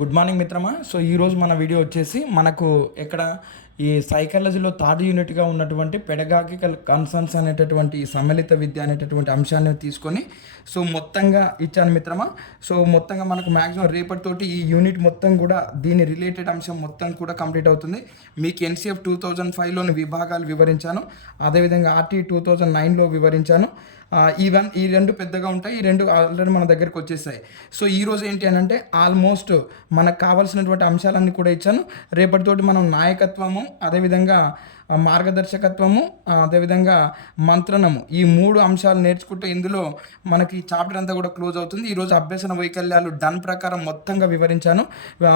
Good morning మిత్రమా. So ఈరోజు మన వీడియో వచ్చేసి మనకు ఎక్కడ ఈ సైకాలజీలో థర్డ్ యూనిట్గా ఉన్నటువంటి పెడగాగికల్ కన్సర్న్స్ అనేటటువంటి ఈ సమ్మిళిత విద్య అనేటటువంటి అంశాన్ని తీసుకొని సో మొత్తంగా ఇచ్చాను మిత్రమా. సో మొత్తంగా మనకు మ్యాక్సిమం రేపటితోటి ఈ యూనిట్ మొత్తం కూడా దీని రిలేటెడ్ అంశం మొత్తం కూడా కంప్లీట్ అవుతుంది. మీకు ఎన్సిఎఫ్ 2005లోని విభాగాలు వివరించాను, అదేవిధంగా ఆర్టీ 2009లో వివరించాను. ఈ రెండు పెద్దగా ఉంటాయి, ఈ రెండు ఆల్రెడీ మన దగ్గరికి వచ్చేసాయి. సో ఈరోజు ఏంటి అని అంటే ఆల్మోస్ట్ మనకు కావాల్సినటువంటి అంశాలన్నీ కూడా ఇచ్చాను. రేపటితోటి మనం నాయకత్వము, అదేవిధంగా మార్గదర్శకత్వము, అదేవిధంగా మంత్రణము, ఈ మూడు అంశాలు నేర్చుకుంటే ఇందులో మనకి చాప్టర్ అంతా కూడా క్లోజ్ అవుతుంది. ఈరోజు అభ్యసన వైకల్యాలు డన్ ప్రకారం మొత్తంగా వివరించాను.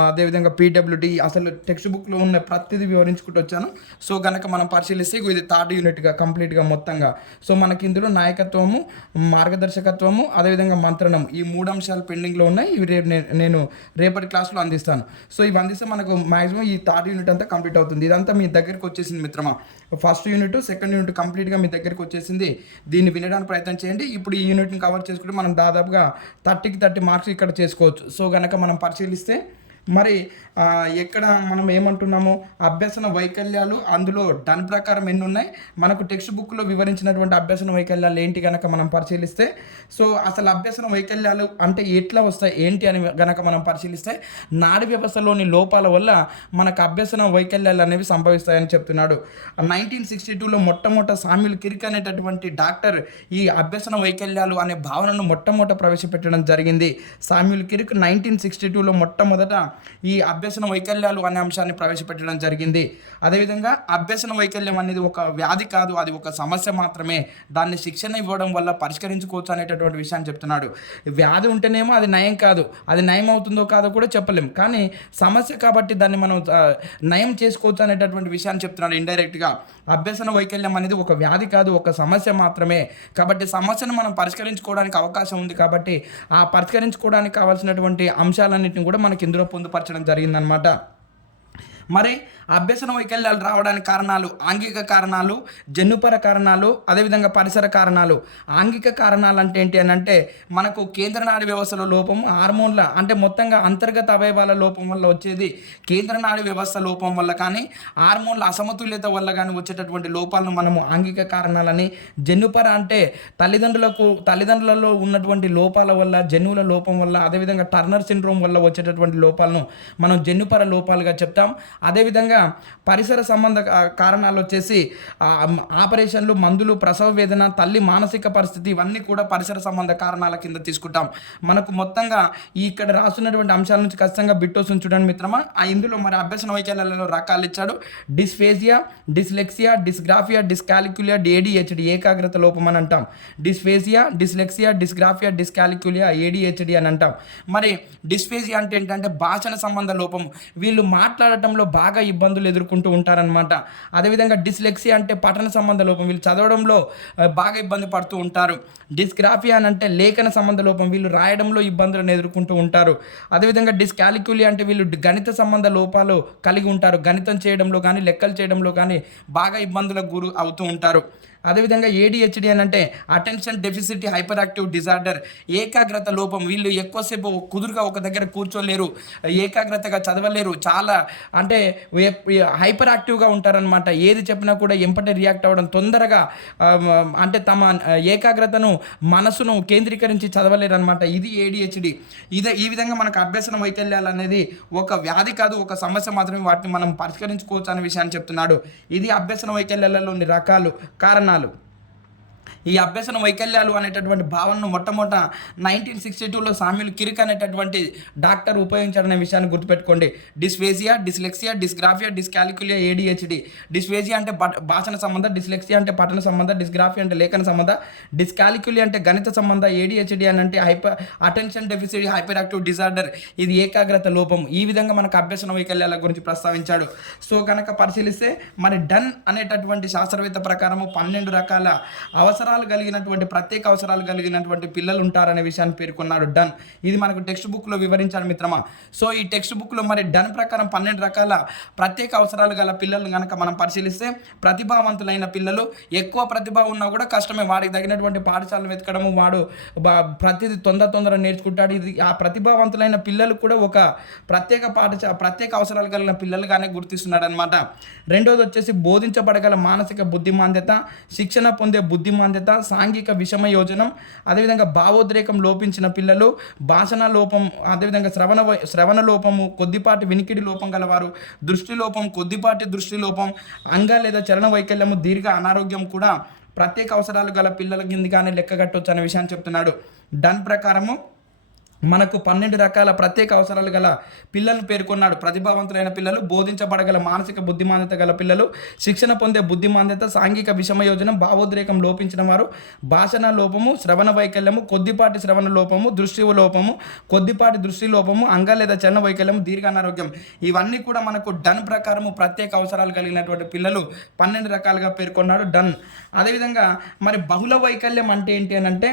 అదేవిధంగా పీడబ్ల్యూడి అసలు టెక్స్ట్ బుక్లో ఉన్న ప్రతిదీ వివరించుకుంటూ వచ్చాను. సో కనుక మనం పరిశీలిస్తే ఇది థర్డ్ యూనిట్గా కంప్లీట్గా మొత్తంగా. సో మనకి ఇందులో నాయకత్వము, మార్గదర్శకత్వము, అదేవిధంగా మంత్రణం, ఈ మూడు అంశాలు పెండింగ్లో ఉన్నాయి. ఇవి నేను రేపటి క్లాస్లో అందిస్తాను. సో ఇవి అందిస్తే మనకు మ్యాక్సిమం ఈ థర్డ్ యూనిట్ అంతా కంప్లీట్ అవుతుంది. ఇదంతా మీ దగ్గరికి వచ్చేసింది మిత్రమా. ఫస్ట్ యూనిట్, సెకండ్ యూనిట్ కంప్లీట్గా మీ దగ్గరికి వచ్చేసింది. దీన్ని వినడానికి ప్రయత్నం చేయండి. ఇప్పుడు ఈ యూనిట్ని కవర్ చేసుకుంటే మనం దాదాపుగా 30కి 30 మార్క్స్ ఇక్కడ చేసుకోవచ్చు. సో కనుక మనం పరిశీలిస్తే మరి ఎక్కడ మనం ఏమంటున్నాము, అభ్యసన వైకల్యాలు అందులో డన్ ప్రకారం ఎన్ని ఉన్నాయి, మనకు టెక్స్ట్ బుక్లో వివరించినటువంటి అభ్యసన వైకల్యాలు ఏంటి కనుక మనం పరిశీలిస్తే, సో అసలు అభ్యసన వైకల్యాలు అంటే ఎట్లా వస్తాయి ఏంటి అని గనక మనం పరిశీలిస్తే నాడీ వ్యవస్థలోని లోపాల వల్ల మనకు అభ్యసన వైకల్యాలు అనేవి సంభవిస్తాయని చెప్తున్నాడు. 1962లో మొట్టమొదట సామ్యూల్ కిర్క్ అనేటటువంటి డాక్టర్ ఈ అభ్యసన వైకల్యాలు అనే భావనను మొట్టమొదట ప్రవేశపెట్టడం జరిగింది. సామ్యూల్ కిర్క్ 1962లో మొట్టమొదట ఈ అభ్యసన వైకల్యాలు అనే అంశాన్ని ప్రవేశపెట్టడం జరిగింది. అదేవిధంగా అభ్యసన వైకల్యం అనేది ఒక వ్యాధి కాదు, అది ఒక సమస్య మాత్రమే. దాన్ని శిక్షణ ఇవ్వడం వల్ల పరిష్కరించుకోవచ్చు అనేటటువంటి విషయాన్ని చెప్తున్నాడు. వ్యాధి ఉంటేనేమో అది నయం కాదు, అది నయం అవుతుందో కాదో కూడా చెప్పలేం, కానీ సమస్య కాబట్టి దాన్ని మనం నయం చేసుకోవచ్చు అనేటటువంటి విషయాన్ని చెప్తున్నాడు ఇండైరెక్ట్గా. అభ్యసన వైకల్యం అనేది ఒక వ్యాధి కాదు, ఒక సమస్య మాత్రమే. కాబట్టి సమస్యను మనం పరిష్కరించుకోవడానికి అవకాశం ఉంది. కాబట్టి ఆ పరిష్కరించుకోవడానికి కావాల్సినటువంటి అంశాలన్నింటినీ కూడా మనకి ఇందులో పొందుపరచడం జరిగిందనమాట. మరి అభ్యసన వైకల్యాలు రావడానికి కారణాలు ఆంగిక కారణాలు, జన్యుపర కారణాలు, అదేవిధంగా పరిసర కారణాలు. ఆంగిక కారణాలు అంటే ఏంటి అని అంటే మనకు కేంద్ర నాడీ వ్యవస్థలో లోపం, హార్మోన్ల అంటే మొత్తంగా అంతర్గత అవయవాల లోపం వల్ల వచ్చేది కేంద్ర నాడీ వ్యవస్థ లోపం వల్ల కానీ, హార్మోన్ల అసమతుల్యత వల్ల కానీ వచ్చేటటువంటి లోపాలను మనము ఆంగిక కారణాలని. జన్యుపర అంటే తల్లిదండ్రులలో ఉన్నటువంటి లోపాల వల్ల, జన్యువుల లోపం వల్ల, అదేవిధంగా టర్నర్ సిండ్రోమ్ వల్ల వచ్చేటటువంటి లోపాలను మనం జన్యుపర లోపాలుగా చెప్తాం. అదేవిధంగా పరిసర సంబంధ కారణాలు వచ్చేసి ఆపరేషన్లు, మందులు, ప్రసవ వేదన, తల్లి మానసిక పరిస్థితి, ఇవన్నీ కూడా పరిసర సంబంధ కారణాల కింద తీసుకుంటాం. మనకు మొత్తంగా ఇక్కడ రాస్తున్నటువంటి అంశాల నుంచి ఖచ్చితంగా బిట్టోసుని చూడండి మిత్రమా. ఇందులో మరి అభ్యసన వైకల్యాలలో రకాలు ఇచ్చాడు. Dysphasia, dyslexia, dysgraphia, dyscalculia, ADHD ఏకాగ్రత లోపం అని అంటాం. Dysphasia, dyslexia, dysgraphia, dyscalculia, ADHD అని అంటాం. మరి డిస్ఫేజియా అంటే ఏంటంటే భాషణ సంబంధ లోపం, వీళ్ళు మాట్లాడటంలో బాగా ఇబ్బందులు ఎదుర్కొంటూ ఉంటారనమాట. అదేవిధంగా డిస్లెక్సియా అంటే పఠన సంబంధ లోపం, వీళ్ళు చదవడంలో బాగా ఇబ్బంది పడుతూ ఉంటారు. డిస్గ్రాఫియా అని అంటే లేఖన సంబంధ లోపం, వీళ్ళు రాయడంలో ఇబ్బందులను ఎదుర్కొంటూ ఉంటారు. అదేవిధంగా డిస్కాలిక్యులియా అంటే వీళ్ళు గణిత సంబంధ లోపాలు కలిగి ఉంటారు, గణితం చేయడంలో కానీ లెక్కలు చేయడంలో కానీ బాగా ఇబ్బందులకు గురి అవుతూ ఉంటారు. అదేవిధంగా ADHD అని అంటే attention deficit hyper active disorder, ఏకాగ్రత లోపం, వీళ్ళు ఎక్కువసేపు కుదురుగా ఒక దగ్గర కూర్చోలేరు, ఏకాగ్రతగా చదవలేరు, చాలా అంటే హైపర్ యాక్టివ్గా ఉంటారనమాట. ఏది చెప్పినా కూడా ఎంపటే రియాక్ట్ అవ్వడం, తొందరగా అంటే తమ ఏకాగ్రతను, మనసును కేంద్రీకరించి చదవలేరు అనమాట. ఇది ADHD. ఈ విధంగా మనకు అభ్యసన వైకల్యాలు అనేది ఒక వ్యాధి కాదు, ఒక సమస్య మాత్రమే. వాటిని మనం పరిష్కరించుకోవచ్చు అనే విషయాన్ని చెప్తున్నాడు. ఇది అభ్యసన వైకల్యాలలోని రకాలు, కారణాలు. ఈ అభ్యసన వైకల్యాలు అనేటటువంటి భావనను మొట్టమొదట 1962లో సామ్యూల్ కిర్క్ అనేటటువంటి డాక్టర్ ఉపయోగించాడనే విషయాన్ని గుర్తుపెట్టుకోండి. Dysphagia, dyslexia, dysgraphia, dyscalculia, ADHD. Dysphagia అంటే భాషణ సంబంధ, డిస్లెక్సియా అంటే పఠన సంబంధ, డిస్గ్రాఫియా అంటే లేఖన సంబంధ, డిస్కాలిక్యులియా అంటే గణిత సంబంధ, ADHD అని అంటే attention deficit hyper active disorder, ఇది ఏకాగ్రత లోపం. ఈ విధంగా మనకు అభ్యసన వైకల్యాల గురించి ప్రస్తావించాడు. సో కనుక పరిశీలిస్తే మరి డన్ అనేటటువంటి శాస్త్రవేత్త ప్రకారము 12 రకాల అవసరాలు ప్రత్యేక అవసరాలు కలిగినటువంటి పిల్లలు ఉంటారనే విషయాన్ని పేర్కొన్నాడు డన్. ఇది మనకు టెక్స్ట్ బుక్లో వివరించాడు మిత్రమా. సో ఈ టెక్స్ట్ బుక్లో మరి డన్ ప్రకారం 12 రకాల ప్రత్యేక అవసరాలు గల పిల్లలు కనుక మనం పరిశీలిస్తే ప్రతిభావంతులైన పిల్లలు, ఎక్కువ ప్రతిభ ఉన్నా కూడా కష్టమే, వాడికి తగినటువంటి పాఠశాలను వెతకడము, వాడు ప్రతిదీ తొందర నేర్చుకుంటాడు. ఇది ఆ ప్రతిభావంతులైన పిల్లలు కూడా ఒక ప్రత్యేక అవసరాలు కలిగిన పిల్లలుగానే గుర్తిస్తున్నాడు అనమాట. రెండోది వచ్చేసి బోధించబడగల మానసిక బుద్ధిమాంద్యత, శిక్షణ పొందే బుద్ధిమాంద్యత, సాంఘిక విషమ యోజనం, అదేవిధంగా భావోద్రేకం లోపించిన పిల్లలు, భాషణ లోపం, అదేవిధంగా శ్రవణ లోపము, కొద్దిపాటి వినికిడి లోపం గలవారు, దృష్టి లోపం, కొద్దిపాటి దృష్టి లోపం, అంగ లేదా చలన వైకల్యము, దీర్ఘ అనారోగ్యం కూడా ప్రత్యేక అవసరాలు గల పిల్లల కిందిగానే లెక్కగట్టవచ్చు అనే విషయాన్ని చెప్తున్నాడు. డన్ ప్రకారము మనకు 12 రకాల ప్రత్యేక అవసరాలు గల పిల్లలను పేర్కొన్నాడు. ప్రతిభావంతులైన పిల్లలు, బోధించబడగల మానసిక బుద్ధిమాంద్యత గల పిల్లలు, శిక్షణ పొందే బుద్ధిమాంద్యత, సాంఘిక విషమయోజనం, భావోద్రేకం లోపించిన వారు, భాషణ లోపము, శ్రవణ వైకల్యము, కొద్దిపాటి శ్రవణ లోపము, దృష్టి లోపము, కొద్దిపాటి దృష్టి లోపము, అంగ లేదా చలన వైకల్యము, దీర్ఘ అనారోగ్యం, ఇవన్నీ కూడా మనకు డన్ ప్రకారము ప్రత్యేక అవసరాలు కలిగినటువంటి పిల్లలు 12 రకాలుగా పేర్కొన్నాడు డన్. అదేవిధంగా మరి బహుళ వైకల్యం అంటే ఏంటి అని అంటే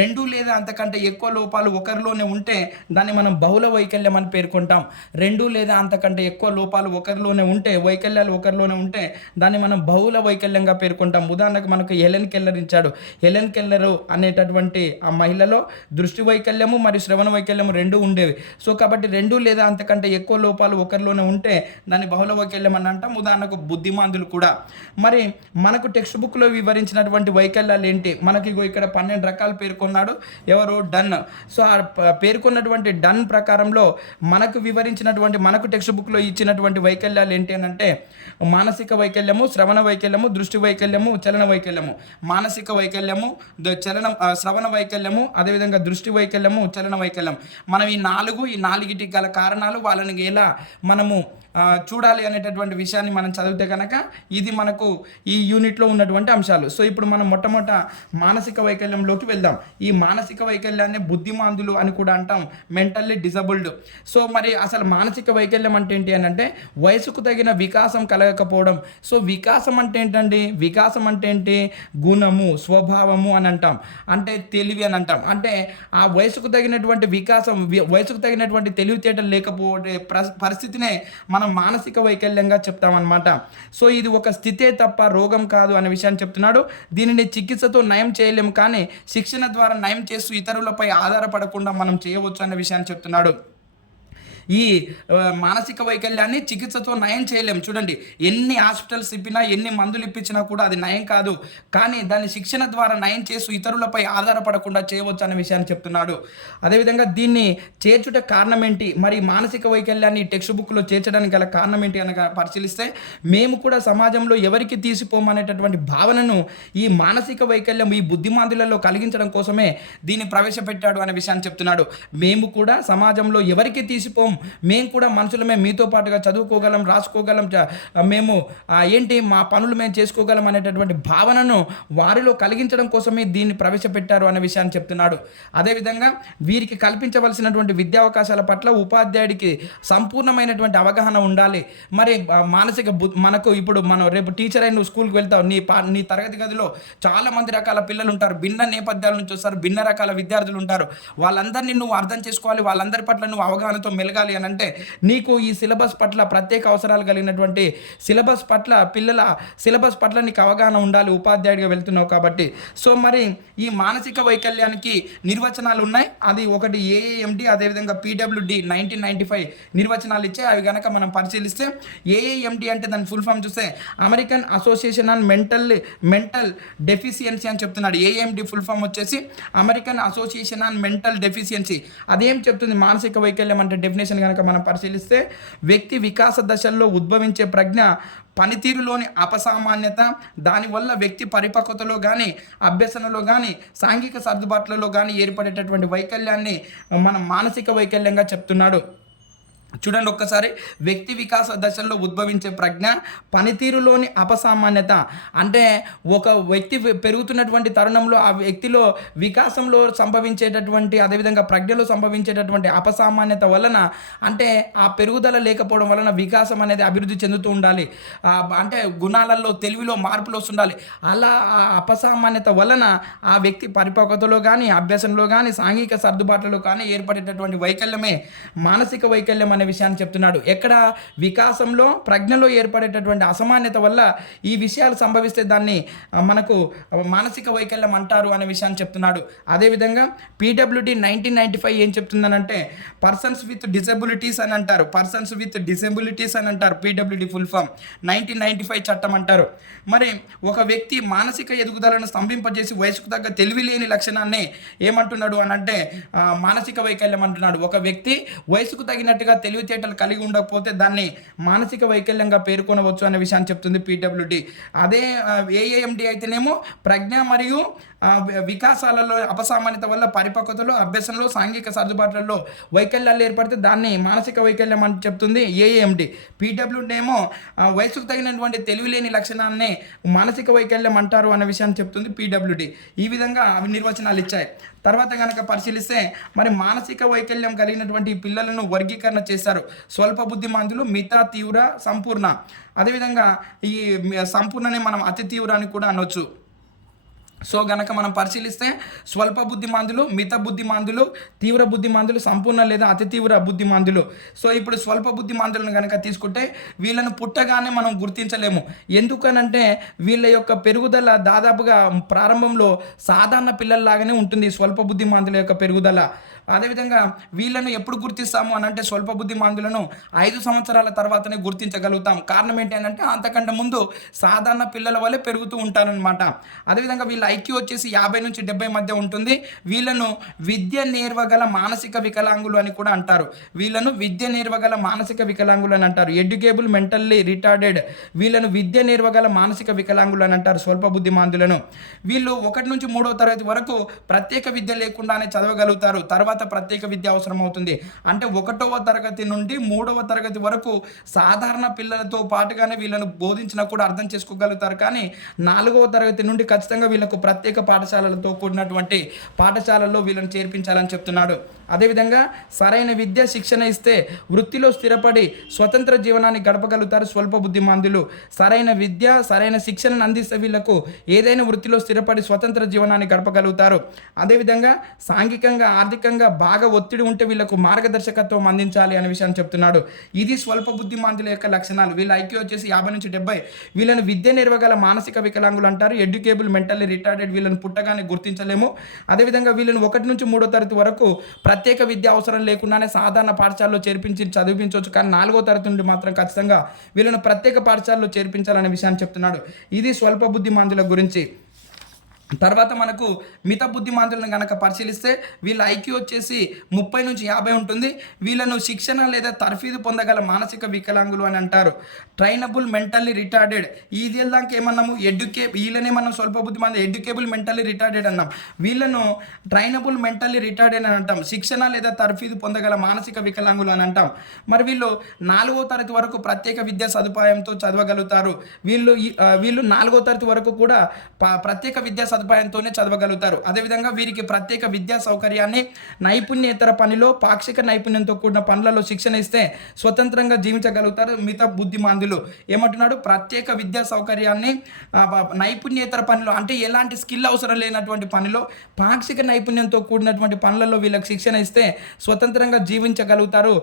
2 లేదా అంతకంటే ఎక్కువ లోపాలు ఒకరిలోనే ఉంటే దాన్ని మనం బహుళ వైకల్యం అని పేర్కొంటాం. 2 లేదా అంతకంటే ఎక్కువ లోపాలు ఒకరిలోనే ఉంటే, వైకల్యాలు ఒకరిలోనే ఉంటే దాన్ని మనం బహుళ వైకల్యంగా పేర్కొంటాం. ఉదాహరణకు మనకు హెలెన్ కెల్లర్ ఇచ్చాడు. హెలెన్ కెల్లర్ అనేటటువంటి ఆ మహిళలో దృష్టి వైకల్యము మరియు శ్రవణ వైకల్యము 2 ఉండేవి. సో కాబట్టి 2 లేదా అంతకంటే ఎక్కువ లోపాలు ఒకరిలోనే ఉంటే దాన్ని బహుళ వైకల్యం అని అంటాం. ఉదాహరణకు బుద్ధిమాందులు కూడా. మరి మనకు టెక్స్ట్ బుక్లో వివరించినటువంటి వైకల్యాలు ఏంటి? మనకి ఇక్కడ 12 రకాలు పేర్కొన్నాడు ఎవరు? డన్. సో ఆ పేర్కొన్నటువంటి డన్ ప్రకారంలో మనకు వివరించినటువంటి, మనకు టెక్స్ట్ బుక్లో ఇచ్చినటువంటి వైకల్యాలు ఏంటి అని అంటే మానసిక వైకల్యము, శ్రవణ వైకల్యము, దృష్టి వైకల్యము, చలన వైకల్యము. మానసిక వైకల్యము, శ్రవణ వైకల్యము, అదేవిధంగా దృష్టి వైకల్యము, చలన వైకల్యం. మనం ఈ నాలుగిటికి గల కారణాలు, వాళ్ళని ఎలా మనము చూడాలి అనేటటువంటి విషయాన్ని మనం చదివితే కనుక ఇది మనకు ఈ యూనిట్లో ఉన్నటువంటి అంశాలు. సో ఇప్పుడు మనం మొట్టమొదట మానసిక వైకల్యంలోకి వెళ్దాం. ఈ మానసిక వైకల్యాన్ని బుద్ధిమాందులు అని కూడా అంటాం, మెంటల్లీ డిజబుల్డ్. సో మరి అసలు మానసిక వైకల్యం అంటే ఏంటి అని అంటే వయసుకు తగిన వికాసం కలగకపోవడం. సో వికాసం అంటే ఏంటండి? వికాసం అంటే ఏంటి? గుణము, స్వభావము అని అంటాం, అంటే తెలివి అని అంటాం. అంటే ఆ వయసుకు తగినటువంటి వికాసం, వయసుకు తగినటువంటి తెలివితేటలు లేకపోతే పరిస్థితినే మనం మానసిక వైకల్యంగా చెప్తామన్నమాట. సో ఇది ఒక స్థితే తప్ప రోగం కాదు అనే విషయాన్ని చెప్తున్నాడు. దీనిని చికిత్సతో నయం చేయలేము, కానీ శిక్షణ ద్వారా నయం చేస్తూ ఇతరులపై ఆధారపడకుండా మనం చేయవచ్చు అనే విషయాన్ని చెప్తున్నాడు. ఈ మానసిక వైకల్యాన్ని చికిత్సతో నయం చేయలేం. చూడండి, ఎన్ని హాస్పిటల్స్ ఇప్పినా, ఎన్ని మందులు ఇప్పించినా కూడా అది నయం కాదు, కానీ దాన్ని శిక్షణ ద్వారా నయం చేస్తూ ఇతరులపై ఆధారపడకుండా చేయవచ్చు అనే విషయాన్ని చెప్తున్నాడు. అదేవిధంగా దీన్ని చేర్చుట కారణం ఏంటి? మరి మానసిక వైకల్యాన్ని టెక్స్ట్ బుక్లో చేర్చడానికి గల కారణం ఏంటి అనగా పరిశీలిస్తే, మేము కూడా సమాజంలో ఎవరికి తీసిపోమనేటటువంటి భావనను ఈ మానసిక వైకల్యం ఈ బుద్ధిమాందులలో కలిగించడం కోసమే దీన్ని ప్రవేశపెట్టాడు అనే విషయాన్ని చెప్తున్నాడు. మేము కూడా సమాజంలో ఎవరికి తీసిపోం, మేము కూడా మనుషులమే, మీతో పాటుగా చదువుకోగలం, రాసుకోగలం, మేము ఏంటి మా పనులు మేము చేసుకోగలం అనేటటువంటి భావనను వారిలో కలిగించడం కోసమే దీన్ని ప్రవేశపెట్టారు అనే విషయాన్ని చెప్తున్నాడు. అదేవిధంగా వీరికి కల్పించవలసినటువంటి విద్యావకాశాల పట్ల ఉపాధ్యాయుడికి సంపూర్ణమైనటువంటి అవగాహన ఉండాలి. మరి మానసిక మనకు ఇప్పుడు మనం రేపు టీచర్ అయిన నువ్వు స్కూల్కి వెళ్తావు, నీ తరగతి గదిలో చాలా మంది రకాల పిల్లలు ఉంటారు, భిన్న నేపథ్యాల నుంచి వస్తారు, భిన్న రకాల విద్యార్థులు ఉంటారు. వాళ్ళందరినీ నువ్వు అర్థం చేసుకోవాలి, వాళ్ళందరి పట్ల నువ్వు అవగాహనతో మెలగాలి అని అంటే నీకు ఈ సిలబస్ పట్ల ప్రత్యేక అవసరాలు కలిగినటువంటి పిల్లల సిలబస్ పట్ల నీకు అవగాహన ఉండాలి, ఉపాధ్యాయుడిగా వెళ్తున్నావు కాబట్టి. సో మరి ఈ మానసిక వైకల్యానికి నిర్వచనాలు ఉన్నాయి. అది ఒకటి AAMD, అదేవిధంగా PWD 1995 నిర్వచనాలు ఇచ్చే. అవి కనుక మనం పరిశీలిస్తే AAMD అంటే దాని ఫుల్ ఫామ్ చూస్తే American association on mental deficiency అని చెప్తున్నాడు. AAMD ఫుల్ ఫామ్ వచ్చేసి American association on mental deficiency. అదేం చెప్తుంది? మానసిక వైకల్యం అంటే డెఫినేషన్ కనుక మనం పరిశీలిస్తే, వ్యక్తి వికాస దశల్లో ఉద్భవించే ప్రజ్ఞ, పనితీరులోని అపసామాన్యత, దానివల్ల వ్యక్తి పరిపక్వతలో కానీ, అభ్యసనలో కానీ, సాంఘిక సర్దుబాట్లలో కానీ ఏర్పడేటటువంటి వైకల్యాన్ని మనం మానసిక వైకల్యంగా చెప్తున్నాడు. చూడండి ఒక్కసారి, వ్యక్తి వికాస దశల్లో ఉద్భవించే ప్రజ్ఞ, పనితీరులోని అపసామాన్యత. అంటే ఒక వ్యక్తి పెరుగుతున్నటువంటి తరుణంలో ఆ వ్యక్తిలో వికాసంలో సంభవించేటటువంటి, అదేవిధంగా ప్రజ్ఞలో సంభవించేటటువంటి అపసామాన్యత వలన, అంటే ఆ పెరుగుదల లేకపోవడం వలన వికాసం అనేది అభివృద్ధి చెందుతూ ఉండాలి. అంటే గుణాలలో తెలివిలో మార్పులు వస్తుండాలి. అలా ఆ అపసామాన్యత వలన ఆ వ్యక్తి పరిపక్వతలో కానీ, అభ్యాసంలో కానీ, సాంఘిక సర్దుబాట్లలో కానీ ఏర్పడేటటువంటి వైకల్యమే మానసిక వైకల్యం అనే విషయాన్ని చెప్తున్నాడు. ఎక్కడ వికాసంలో ప్రజ్ఞలో ఏర్పడేటటువంటి అసమాన్యత వల్ల ఈ విషయాలు సంభవిస్తే దాన్ని మనకు మానసిక వైకల్యం అంటారు అనే విషయాన్ని చెప్తున్నాడు. అదేవిధంగా పీడబ్ల్యూడి 1995 ఏం చెప్తుందనంటే పర్సన్స్ విత్ డిసెబిలిటీస్ అని అంటారు. పర్సన్స్ విత్ డిసెబిలిటీస్ అని అంటారు పీడబ్ల్యూడి ఫుల్ ఫామ్. 1995 చట్టం అంటారు. మరి ఒక వ్యక్తి మానసిక ఎదుగుదలను స్తంభింపజేసి వయసుకు తగ్గ తెలివి లేని లక్షణాన్ని ఏమంటున్నాడు అని అంటే మానసిక వైకల్యం అంటున్నాడు. ఒక వ్యక్తి వయసుకు తగినట్టుగా తెలివితేటలు కలిగి ఉండకపోతే దాన్ని మానసిక వైకల్యంగా పేర్కొనవచ్చు అనే విషయాన్ని చెప్తుంది పీడబ్ల్యూడి. అదే ఏఏఎండి అయితేనేమో ప్రజ్ఞ మరియు వికాసాలలో అపసామాన్యత వల్ల పరిపక్వతలో, అభ్యాసంలో, సాంఘిక సర్దుబాట్లలో వైకల్యాలు ఏర్పడితే దాన్ని మానసిక వైకల్యం అని చెప్తుంది ఏఏఎండి. పీడబ్ల్యూడి ఏమో వయసుకు తగినటువంటి తెలివిలేని లక్షణాన్ని మానసిక వైకల్యం అంటారు అనే విషయాన్ని చెప్తుంది పీడబ్ల్యూడి. ఈ విధంగా అవి నిర్వచనాలు ఇచ్చాయి. తర్వాత కనుక పరిశీలిస్తే మరి మానసిక వైకల్యం కలిగినటువంటి పిల్లలను వర్గీకరణ చేశారు. స్వల్ప బుద్ధిమంతులు, మిత, తీవ్ర, సంపూర్ణ. అదేవిధంగా ఈ సంపూర్ణనే మనం అతి తీవ్ర అని కూడా అనొచ్చు. సో గనక మనం పరిశీలిస్తే స్వల్ప బుద్ధిమాందులు, మిత బుద్ధిమాందులు, తీవ్ర బుద్ధిమాందులు, సంపూర్ణ లేదా అతి తీవ్ర బుద్ధిమాందులు. సో ఇప్పుడు స్వల్ప బుద్ధిమాందులను కనుక తీసుకుంటే వీళ్ళను పుట్టగానే మనం గుర్తించలేము. ఎందుకనంటే వీళ్ళ యొక్క పెరుగుదల దాదాపుగా ప్రారంభంలో సాధారణ పిల్లల్లాగానే ఉంటుంది స్వల్ప బుద్ధిమాందుల యొక్క పెరుగుదల. అదేవిధంగా వీళ్ళను ఎప్పుడు గుర్తిస్తాము అని అంటే స్వల్ప బుద్ధిమాందులను 5 సంవత్సరాల తర్వాతనే గుర్తించగలుగుతాం. కారణం ఏంటి అని అంటే అంతకంటే ముందు సాధారణ పిల్లల వల్లే పెరుగుతూ ఉంటారనమాట. అదేవిధంగా వీళ్ళ ఐక్యూ వచ్చేసి 50 నుంచి 70 మధ్య ఉంటుంది. వీళ్ళను విద్య నేర్వగల మానసిక వికలాంగులు అని కూడా అంటారు. వీళ్ళను విద్య నేర్వగల మానసిక వికలాంగులు అని అంటారు. ఎడ్యుకేబుల్ మెంటల్లీ రిటార్డెడ్. వీళ్ళను విద్య నేర్వగల మానసిక వికలాంగులు అని అంటారు స్వల్ప బుద్ధిమాందులను. వీళ్ళు 1 నుంచి 3వ తరగతి వరకు ప్రత్యేక విద్య లేకుండానే చదవగలుగుతారు. తర్వాత ప్రత్యేక విద్య అవసరం అవుతుంది. అంటే 1వ తరగతి నుండి 3వ తరగతి వరకు సాధారణ పిల్లలతో పాటుగానే వీళ్ళను బోధించినా కూడా అర్థం చేసుకోగలుగుతారు. కానీ 4వ తరగతి నుండి ఖచ్చితంగా వీళ్ళకు ప్రత్యేక పాఠశాలలతో కూడినటువంటి పాఠశాలల్లో వీళ్ళని చేర్పించాలని చెప్తున్నాడు. అదేవిధంగా సరైన విద్య శిక్షణ ఇస్తే వృత్తిలో స్థిరపడి స్వతంత్ర జీవనాన్ని గడపగలుగుతారు స్వల్ప బుద్ధిమాందులు. సరైన విద్య, సరైన శిక్షణను అందిస్తే వీళ్ళకు ఏదైనా వృత్తిలో స్థిరపడి స్వతంత్ర జీవనాన్ని గడపగలుగుతారు. అదేవిధంగా సాంఘికంగా, ఆర్థికంగా బాగా ఒత్తిడి ఉంటే వీళ్ళకు మార్గదర్శకత్వం అందించాలి అనే విషయాన్ని చెప్తున్నాడు. ఇది స్వల్ప బుద్ధిమాందుల యొక్క లక్షణాలు. వీళ్ళ ఐక్యూ వచ్చేసి 50 నుంచి 70. వీళ్ళను విద్య నిర్వగల మానసిక వికలాంగులు అంటారు. ఎడ్యుకేబుల్ మెంటల్లీ రిటార్డెడ్. వీళ్ళని పుట్టగానే గుర్తించలేము. అదేవిధంగా వీళ్ళని 1 నుంచి 3వ తరగతి వరకు ప్రత్యేక విద్య అవసరం లేకుండానే సాధారణ పాఠశాలలో చేర్పించి చదివించవచ్చు. కానీ 4వ తరగతి నుండి మాత్రం ఖచ్చితంగా వీళ్ళను ప్రత్యేక పాఠశాలలో చేర్పించాలనే విషయాన్ని చెప్తున్నాడు. ఇది స్వల్ప బుద్ధిమాందుల గురించి. తర్వాత మనకు మిత బుద్ధిమాంతులను కనుక పరిశీలిస్తే వీళ్ళ ఐక్యూ వచ్చేసి 30 నుంచి 50 ఉంటుంది. వీళ్ళను శిక్షణ లేదా తర్ఫీదు పొందగల మానసిక వికలాంగులు అని అంటారు. Trainable mentally retarded. ఇది దాకా ఏమన్నాము, వీళ్ళనే మనం స్వల్ప బుద్ధిమాంతులు ఎడ్యుకేబుల్ మెంటల్లీ రిటార్డెడ్ అన్నాం. వీళ్ళను ట్రైనబుల్ మెంటల్లీ రిటార్డెడ్ అని అంటాం. శిక్షణ లేదా తర్ఫీదు పొందగల మానసిక వికలాంగులు అని అంటాం. మరి వీళ్ళు 4వ తరగతి వరకు ప్రత్యేక విద్యా సదుపాయంతో చదవగలుగుతారు. వీళ్ళు 4వ తరగతి వరకు కూడా ప్రత్యేక విద్యా సదుపాయంతోనే చదవగలుగుతారు. అదేవిధంగా వీరికి ప్రత్యేక విద్యా సౌకర్యాన్ని, నైపుణ్యేతర పనిలో పాక్షిక నైపుణ్యంతో కూడిన పనులలో శిక్షణ ఇస్తే స్వతంత్రంగా జీవించగలుగుతారు మిత బుద్ధిమాందులు. ఏమంటున్నాడు, ప్రత్యేక విద్యా సౌకర్యాన్ని, నైపుణ్యేతర పనిలో అంటే ఎలాంటి స్కిల్ అవసరం లేనటువంటి పనిలో పాక్షిక నైపుణ్యంతో కూడినటువంటి పనులలో వీళ్ళకి శిక్షణ ఇస్తే స్వతంత్రంగా జీవించగలుగుతారు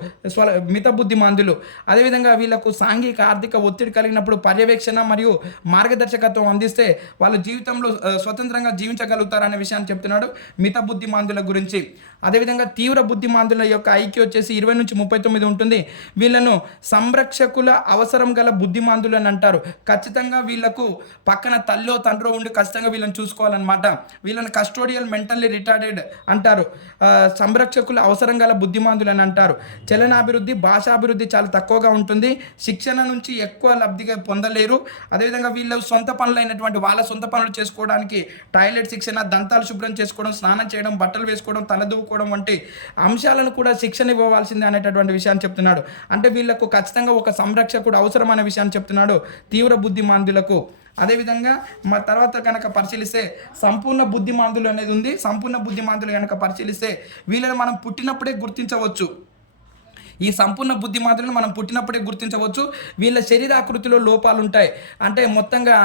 మిత బుద్ధిమాందులు. అదేవిధంగా వీళ్ళకు సాంఘిక, ఆర్థిక ఒత్తిడి కలిగినప్పుడు పర్యవేక్షణ మరియు మార్గదర్శకత్వం అందిస్తే వాళ్ళ జీవితంలో స్వతంత్రంగా జీవించగలుగుతారనే విషయాన్ని చెప్తున్నాడు మిత బుద్ధిమాందుల గురించి. అదేవిధంగా తీవ్ర బుద్ధిమాందుల యొక్క ఐక్యూ వచ్చేసి 20 నుంచి 39 ఉంటుంది. వీళ్ళను సంరక్షకుల అవసరం గల బుద్ధిమాందులు అని అంటారు. ఖచ్చితంగా వీళ్ళకు పక్కన తల్లో తండ్రో ఉండి ఖచ్చితంగా వీళ్ళని చూసుకోవాలన్నమాట. వీళ్ళని కస్టోడియల్ మెంటల్లీ రిటార్డెడ్ అంటారు. సంరక్షకుల అవసరం గల బుద్ధిమాందులు అని అంటారు. చలనాభివృద్ధి, భాషాభివృద్ధి చాలా తక్కువగా ఉంటుంది. శిక్షణ నుంచి ఎక్కువ లబ్ధిగా పొందలేరు. అదేవిధంగా వీళ్ళు సొంత పనులైనటువంటి వాళ్ళ సొంత పనులు చేసుకోవడానికి టాయిలెట్ శిక్షణ, దంతాలు శుభ్రం చేసుకోవడం, స్నానం చేయడం, బట్టలు వేసుకోవడం, తలదూకోవడం వంటి అంశాలను కూడా శిక్షణ ఇవ్వవలసిందే అనేటటువంటి విషయాన్ని చెప్తున్నాడు. అంటే వీళ్ళకు ఖచ్చితంగా ఒక సంరక్షకుడు అవసరమైన విషయాన్ని చెప్తున్నాడు తీవ్ర బుద్ధిమాంద్యులకు. అదేవిధంగా మా తర్వాత కనుక పరిశీలిస్తే సంపూర్ణ బుద్ధిమాంద్యులు అనేది ఉంది. సంపూర్ణ బుద్ధిమాంద్యులు కనుక పరిశీలిస్తే వీళ్ళని మనం పుట్టినప్పుడే గుర్తించవచ్చు. ఈ సంపూర్ణ బుద్ధిమాంద్యులను మనం పుట్టినప్పుడే గుర్తించవచ్చు. వీళ్ళ శరీరాకృతిలో లోపాలు ఉంటాయి. అంటే మొత్తంగా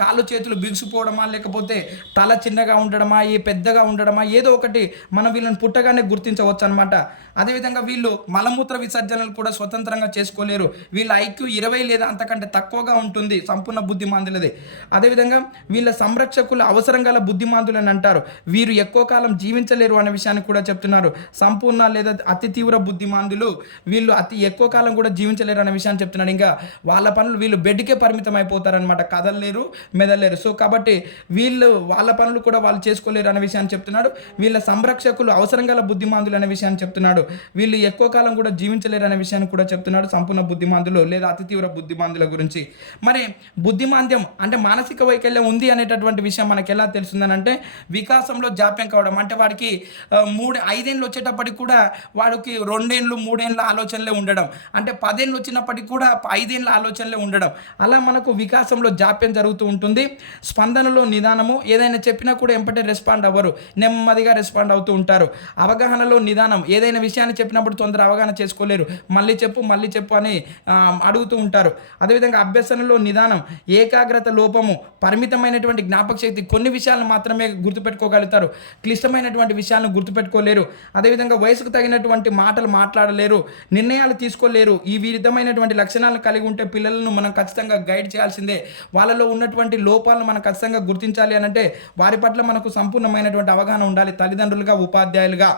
కాళ్ళు చేతులు బిగుసిపోవడమా, లేకపోతే తల చిన్నగా ఉండడమా, ఈ పెద్దగా ఉండడమా, ఏదో ఒకటి మనం వీళ్ళని పుట్టగానే గుర్తించవచ్చు అనమాట. అదేవిధంగా వీళ్ళు మలమూత్ర విసర్జనలు కూడా స్వతంత్రంగా చేసుకోలేరు. వీళ్ళ ఐక్యూ 20 లేదా అంతకంటే తక్కువగా ఉంటుంది సంపూర్ణ బుద్ధిమాంద్యులది. అదేవిధంగా వీళ్ళ సంరక్షకులు అవసరం గల బుద్ధిమాంద్యులని అంటారు. వీరు ఎక్కువ కాలం జీవించలేరు అనే విషయాన్ని కూడా చెప్తున్నారు. సంపూర్ణ లేదా అతి తీవ్ర బుద్ధిమాంద్యులు వీళ్ళు అతి ఎక్కువ కాలం కూడా జీవించలేరు అనే విషయాన్ని చెప్తున్నాడు. ఇంకా వాళ్ళ పనులు వీళ్ళు బెడ్కే పరిమితం అయిపోతారనమాట, కదలలేరు, మెదలేరు. సో కాబట్టి వీళ్ళు వాళ్ళ పనులు కూడా వాళ్ళు చేసుకోలేరు అనే విషయాన్ని చెప్తున్నాడు. వీళ్ళ సంరక్షకులు అవసరం గల బుద్ధిమాంద్యులు అనే విషయాన్ని చెప్తున్నాడు. వీళ్ళు ఎక్కువ కాలం కూడా జీవించలేరు అనే విషయాన్ని కూడా చెప్తున్నాడు. సంపూర్ణ బుద్ధిమాంద్యులు లేదా అతి తీవ్ర బుద్ధిమాంద్యుల గురించి. మరి బుద్ధిమాంద్యం అంటే మానసిక వైకల్యం ఉంది అనేటటువంటి విషయం మనకి ఎలా తెలుస్తుందనంటే వికాసంలో జాప్యం కావడం. అంటే వాడికి 5 ఏళ్ళు వచ్చేటప్పటికి కూడా వాడికి 2 ఏళ్ళు 3 ఏళ్ళ ఆలోచనలే ఉండడం, అంటే 10 ఏళ్ళు వచ్చినప్పటికీ కూడా 5 ఏళ్ళ ఆలోచనలే ఉండడం. అలా మనకు వికాసంలో జాప్యం జరుగుతూ ఉంటుంది. స్పందనలో నిదానము, ఏదైనా చెప్పినా కూడా ఎంపటే రెస్పాండ్ అవ్వరు, నెమ్మదిగా రెస్పాండ్ అవుతూ ఉంటారు. అవగాహనలో నిదానం, ఏదైనా విషయాన్ని చెప్పినప్పుడు తొందర అవగాహన చేసుకోలేరు, మళ్ళీ చెప్పు అని అడుగుతూ ఉంటారు. అదేవిధంగా అభ్యసనలో నిదానం, ఏకాగ్రత లోపము, పరిమితమైనటువంటి జ్ఞాపక శక్తి, కొన్ని విషయాలను మాత్రమే గుర్తుపెట్టుకోగలుగుతారు, క్లిష్టమైనటువంటి విషయాలను గుర్తుపెట్టుకోలేరు. అదేవిధంగా వయసుకు తగినటువంటి మాటలు మాట్లాడలేరు, నిర్ణయాలు తీసుకోలేరు. ఈ విధమైనటువంటి లక్షణాలను కలిగి ఉంటే పిల్లలను మనం ఖచ్చితంగా గైడ్ చేయాల్సిందే. వాళ్ళలో ఉన్నటువంటి లోపాలను మనం ఖచ్చితంగా గుర్తించాలి అనంటే వారి పట్ల మనకు సంపూర్ణమైనటువంటి అవగాహన ఉండాలి, తల్లిదండ్రులుగా, ఉపాధ్యాయులుగా.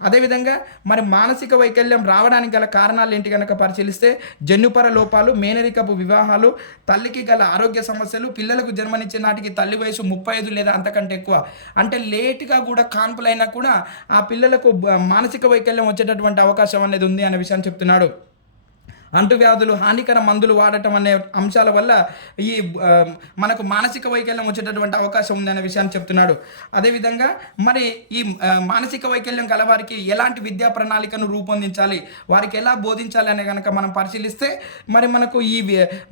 అదేవిధంగా మరి మానసిక వైకల్యం రావడానికి గల కారణాలు ఏంటి కనుక పరిశీలిస్తే జన్యుపర లోపాలు, మేనరికపు వివాహాలు, తల్లికి గల ఆరోగ్య సమస్యలు, పిల్లలకు జన్మనిచ్చే నాటికి తల్లి వయసు 35 లేదా అంతకంటే ఎక్కువ, అంటే లేట్గా కూడా కాన్పులైనా కూడా ఆ పిల్లలకు మానసిక వైకల్యం వచ్చేటటువంటి అవకాశం అనేది ఉంది అనే విషయాన్ని చెప్తున్నాడు. అంటువ్యాధులు, హానికర మందులు వాడటం అనే అంశాల వల్ల ఈ మనకు మానసిక వైకల్యం వచ్చేటటువంటి అవకాశం ఉందనే విషయాన్ని చెప్తున్నాడు. అదేవిధంగా మరి ఈ మానసిక వైకల్యం గలవారికి ఎలాంటి విద్యా ప్రణాళికను రూపొందించాలి, వారికి ఎలా బోధించాలి అనే కనుక మనం పరిశీలిస్తే మరి మనకు ఈ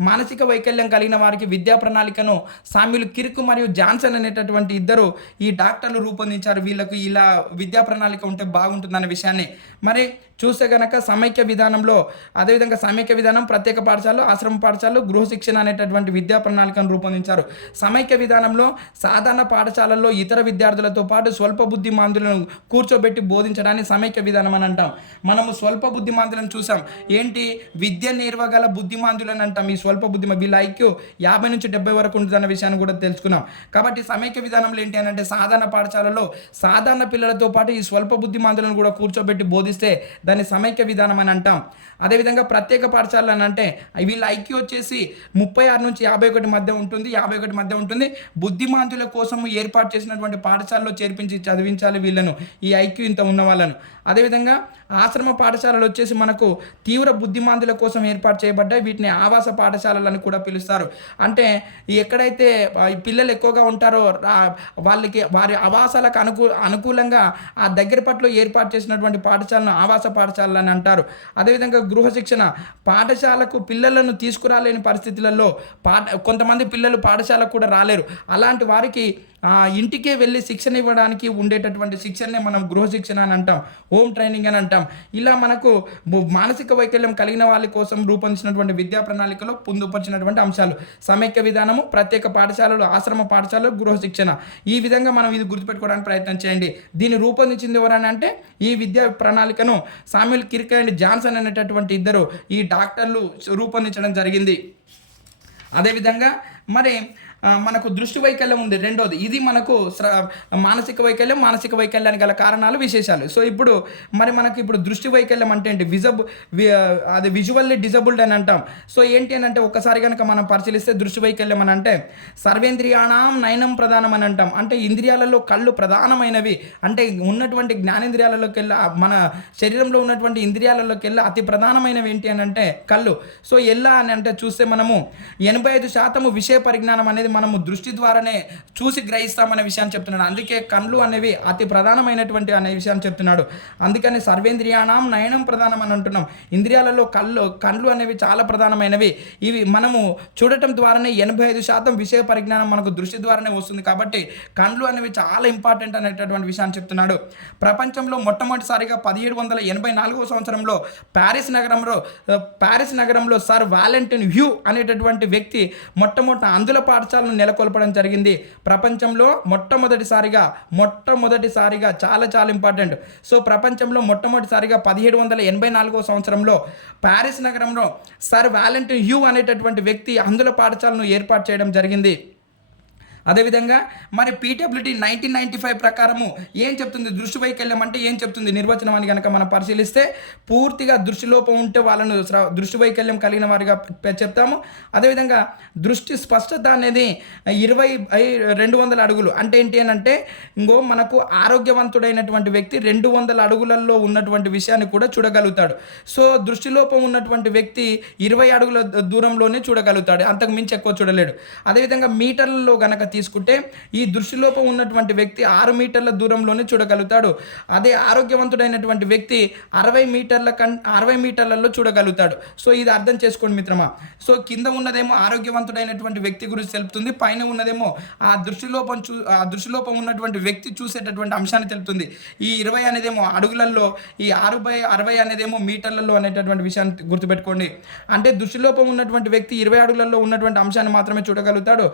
మానసిక వైకల్యం కలిగిన వారికి విద్యా ప్రణాళికను సామ్యుల్ కిర్క్ మరియు జాన్సన్ అనేటటువంటి ఇద్దరు ఈ డాక్టర్లు రూపొందించారు. వీళ్ళకు ఇలా విద్యా ప్రణాళిక ఉంటే బాగుంటుందనే విషయాన్ని మరి చూస్తే కనుక సమైక్య విధానంలో, అదేవిధంగా సమైక్య విధానం ప్రత్యేక పాఠశాలలు, ఆశ్రమ పాఠశాలలు, గృహ శిక్షణ అనేటటువంటి విద్యా ప్రణాళికను రూపొందించారు. సమైక్య విధానంలో సాధారణ పాఠశాలల్లో ఇతర విద్యార్థులతో పాటు స్వల్ప బుద్ధిమాంద్యులను కూర్చోబెట్టి బోధించడాన్ని సమైక్య విధానం అని అంటాం. మనము స్వల్ప బుద్ధిమాంద్యులను చూసాం. ఏంటి విద్య నేర్వగల బుద్ధిమాంద్యులని అంటాం. ఈ స్వల్ప వీళ్ళ ఐక్యూ 50 నుంచి 70 వరకు ఉంటుందన్న విషయాన్ని కూడా తెలుసుకున్నాం. కాబట్టి సమైక్య విధానంలో ఏంటి అని అంటే సాధారణ పాఠశాలలో సాధారణ పిల్లలతో పాటు ఈ స్వల్ప బుద్ధిమాంద్యులను కూడా కూర్చోబెట్టి బోధిస్తే దాన్ని సమైక్య విధానం అని అంటాం. అదేవిధంగా ప్రత్యేక పాఠశాలలు అని అంటే వీళ్ళ ఐక్యూ వచ్చేసి 36 నుంచి 51 మధ్య ఉంటుంది, 51 మధ్య ఉంటుంది. బుద్ధిమాంతుల కోసం ఏర్పాటు చేసినటువంటి పాఠశాలలో చేర్పించి చదివించాలి వీళ్ళను, ఈ ఐక్యూ ఇంత ఉన్న వాళ్ళను. అదేవిధంగా ఆశ్రమ పాఠశాలలు వచ్చేసి మనకు తీవ్ర బుద్ధిమాంతుల కోసం ఏర్పాటు చేయబడ్డాయి. వీటిని ఆవాస పాఠశాలలు అని కూడా పిలుస్తారు. అంటే ఎక్కడైతే పిల్లలు ఎక్కువగా ఉంటారో వాళ్ళకి వారి ఆవాసాలకు అనుకూలంగా ఆ దగ్గర పట్ల ఏర్పాటు చేసినటువంటి పాఠశాలను ఆవాస పాఠశాలలు అని అంటారు. అదేవిధంగా గృహ శిక్షణ, పాఠశాలకు పిల్లలను తీసుకురాలేని పరిస్థితులలో కొంతమంది పిల్లలు పాఠశాలకు కూడా రాలేరు. అలాంటి వారికి ఇంటికే వెళ్ళి శిక్షణ ఇవ్వడానికి ఉండేటటువంటి శిక్షణనే మనం గృహ శిక్షణ అని అంటాం, హోమ్ ట్రైనింగ్ అని అంటాం. ఇలా మనకు మానసిక వైకల్యం కలిగిన వాళ్ళ కోసం రూపొందించినటువంటి విద్యా ప్రణాళికలో పొందుపరిచినటువంటి అంశాలు సమైక్య విధానము, ప్రత్యేక పాఠశాలలు, ఆశ్రమ పాఠశాలలు, గృహ శిక్షణ. ఈ విధంగా మనం ఇది గుర్తుపెట్టుకోవడానికి ప్రయత్నం చేయండి. దీన్ని రూపొందించింది ఎవరని అంటే ఈ విద్యా ప్రణాళికను సామ్యుల్ కిర్క్ అండ్ జాన్సన్ అనేటటువంటి ఇద్దరు ఈ డాక్టర్లు రూపొందించడం జరిగింది. అదేవిధంగా మరి మనకు దృష్టి వైకల్యం ఉంది రెండోది. ఇది మనకు మానసిక వైకల్యానికి గల కారణాలు, విశేషాలు. సో ఇప్పుడు మరి మనకి ఇప్పుడు దృష్టి వైకల్యం అంటే ఏంటి, అది విజువల్లీ డిజబుల్డ్ అని అంటాం. సో ఏంటి అని అంటే ఒక్కసారి కనుక మనం పరిశీలిస్తే దృష్టి వైకల్యం అని అంటే సర్వేంద్రియాణం నయనం ప్రధానం అని అంటాం. అంటే ఇంద్రియాలలో కళ్ళు ప్రధానమైనవి, అంటే ఉన్నటువంటి జ్ఞానేంద్రియాలలోకి వెళ్ళి మన శరీరంలో ఉన్నటువంటి ఇంద్రియాలలోకి వెళ్ళి అతి ప్రధానమైనవి ఏంటి అని అంటే కళ్ళు. సో ఎలా అని అంటే చూస్తే మనము 85% విషయ పరిజ్ఞానం అనేది మనము దృష్టి ద్వారానే చూసి గ్రహిస్తామనే విషయాన్ని చెప్తున్నాడు. అందుకే కళ్ళు అనేవి అతి ప్రధానమైనటువంటి అనే విషయాన్ని చెప్తున్నాడు. అందుకని సర్వేంద్రియాణం నయనం ప్రధానం అని అంటున్నాం. ఇంద్రియాలలో కళ్ళు అనేవి చాలా ప్రధానమైనవి. ఇవి మనము చూడటం ద్వారానే 85% విషయ పరిజ్ఞానం మనకు దృష్టి ద్వారానే వస్తుంది. కాబట్టి కళ్ళు అనేవి చాలా ఇంపార్టెంట్ అనేటటువంటి విషయాన్ని చెప్తున్నాడు. ప్రపంచంలో మొట్టమొదటిసారిగా 1784 సంవత్సరంలో ప్యారిస్ నగరంలో సర్ వాలెంటైన్ హ్యూ అనేటటువంటి వ్యక్తి మొట్టమొదటి అందుల పాఠశాలను నెలకొల్పడం జరిగింది. ప్రపంచంలో మొట్టమొదటిసారిగా చాలా చాలా ఇంపార్టెంట్. సో ప్రపంచంలో మొట్టమొదటిసారిగా 1784 సంవత్సరంలో ప్యారిస్ నగరంలో సర్ వాలెంటైన్ హ్యూ అనేటటువంటి వ్యక్తి అందుల పాఠశాలను ఏర్పాటు చేయడం జరిగింది. అదేవిధంగా మరి పీడబ్ల్యూడీ 1995 ప్రకారము ఏం చెప్తుంది, దృష్టి వైకల్యం అంటే ఏం చెప్తుంది నిర్వచనం అని కనుక మనం పరిశీలిస్తే, పూర్తిగా దృష్టిలోపం ఉంటే వాళ్ళను దృష్టి వైకల్యం కలిగిన వారిగా చెప్తాము. అదేవిధంగా దృష్టి స్పష్టత అనేది 20/200 అడుగులు అంటే ఏంటి అని అంటే, ఇంకో మనకు ఆరోగ్యవంతుడైనటువంటి వ్యక్తి 200 అడుగులలో ఉన్నటువంటి విషయాన్ని కూడా చూడగలుగుతాడు. సో దృష్టిలోపం ఉన్నటువంటి వ్యక్తి 20 అడుగుల దూరంలోనే చూడగలుగుతాడు, అంతకు మించి ఎక్కువ చూడలేడు. అదేవిధంగా మీటర్లలో గనక తీసుకుంటే ఈ దృష్టిలోపం ఉన్నటువంటి వ్యక్తి 6 మీటర్ల దూరంలోనే చూడగలుగుతాడు. అదే ఆరోగ్యవంతుడైనటువంటి వ్యక్తి 60 మీటర్లలో చూడగలుగుతాడు. సో ఇది అర్థం చేసుకోండి మిత్రమా. సో కింద ఉన్నదేమో ఆరోగ్యవంతుడైనటువంటి వ్యక్తి గురించి తెలుపుతుంది, పైన ఉన్నదేమో ఆ దృష్టిలోపం ఉన్నటువంటి వ్యక్తి చూసేటటువంటి అంశాన్ని తెలుపుతుంది. ఈ 20 అనేదేమో అడుగులలో, ఈ 6/60 అనేదేమో మీటర్లలో అనేటటువంటి విషయాన్ని గుర్తుపెట్టుకోండి. అంటే దృష్టిలోపం ఉన్నటువంటి వ్యక్తి 20 అడుగులలో ఉన్నటువంటి అంశాన్ని మాత్రమే చూడగలుగుతాడు.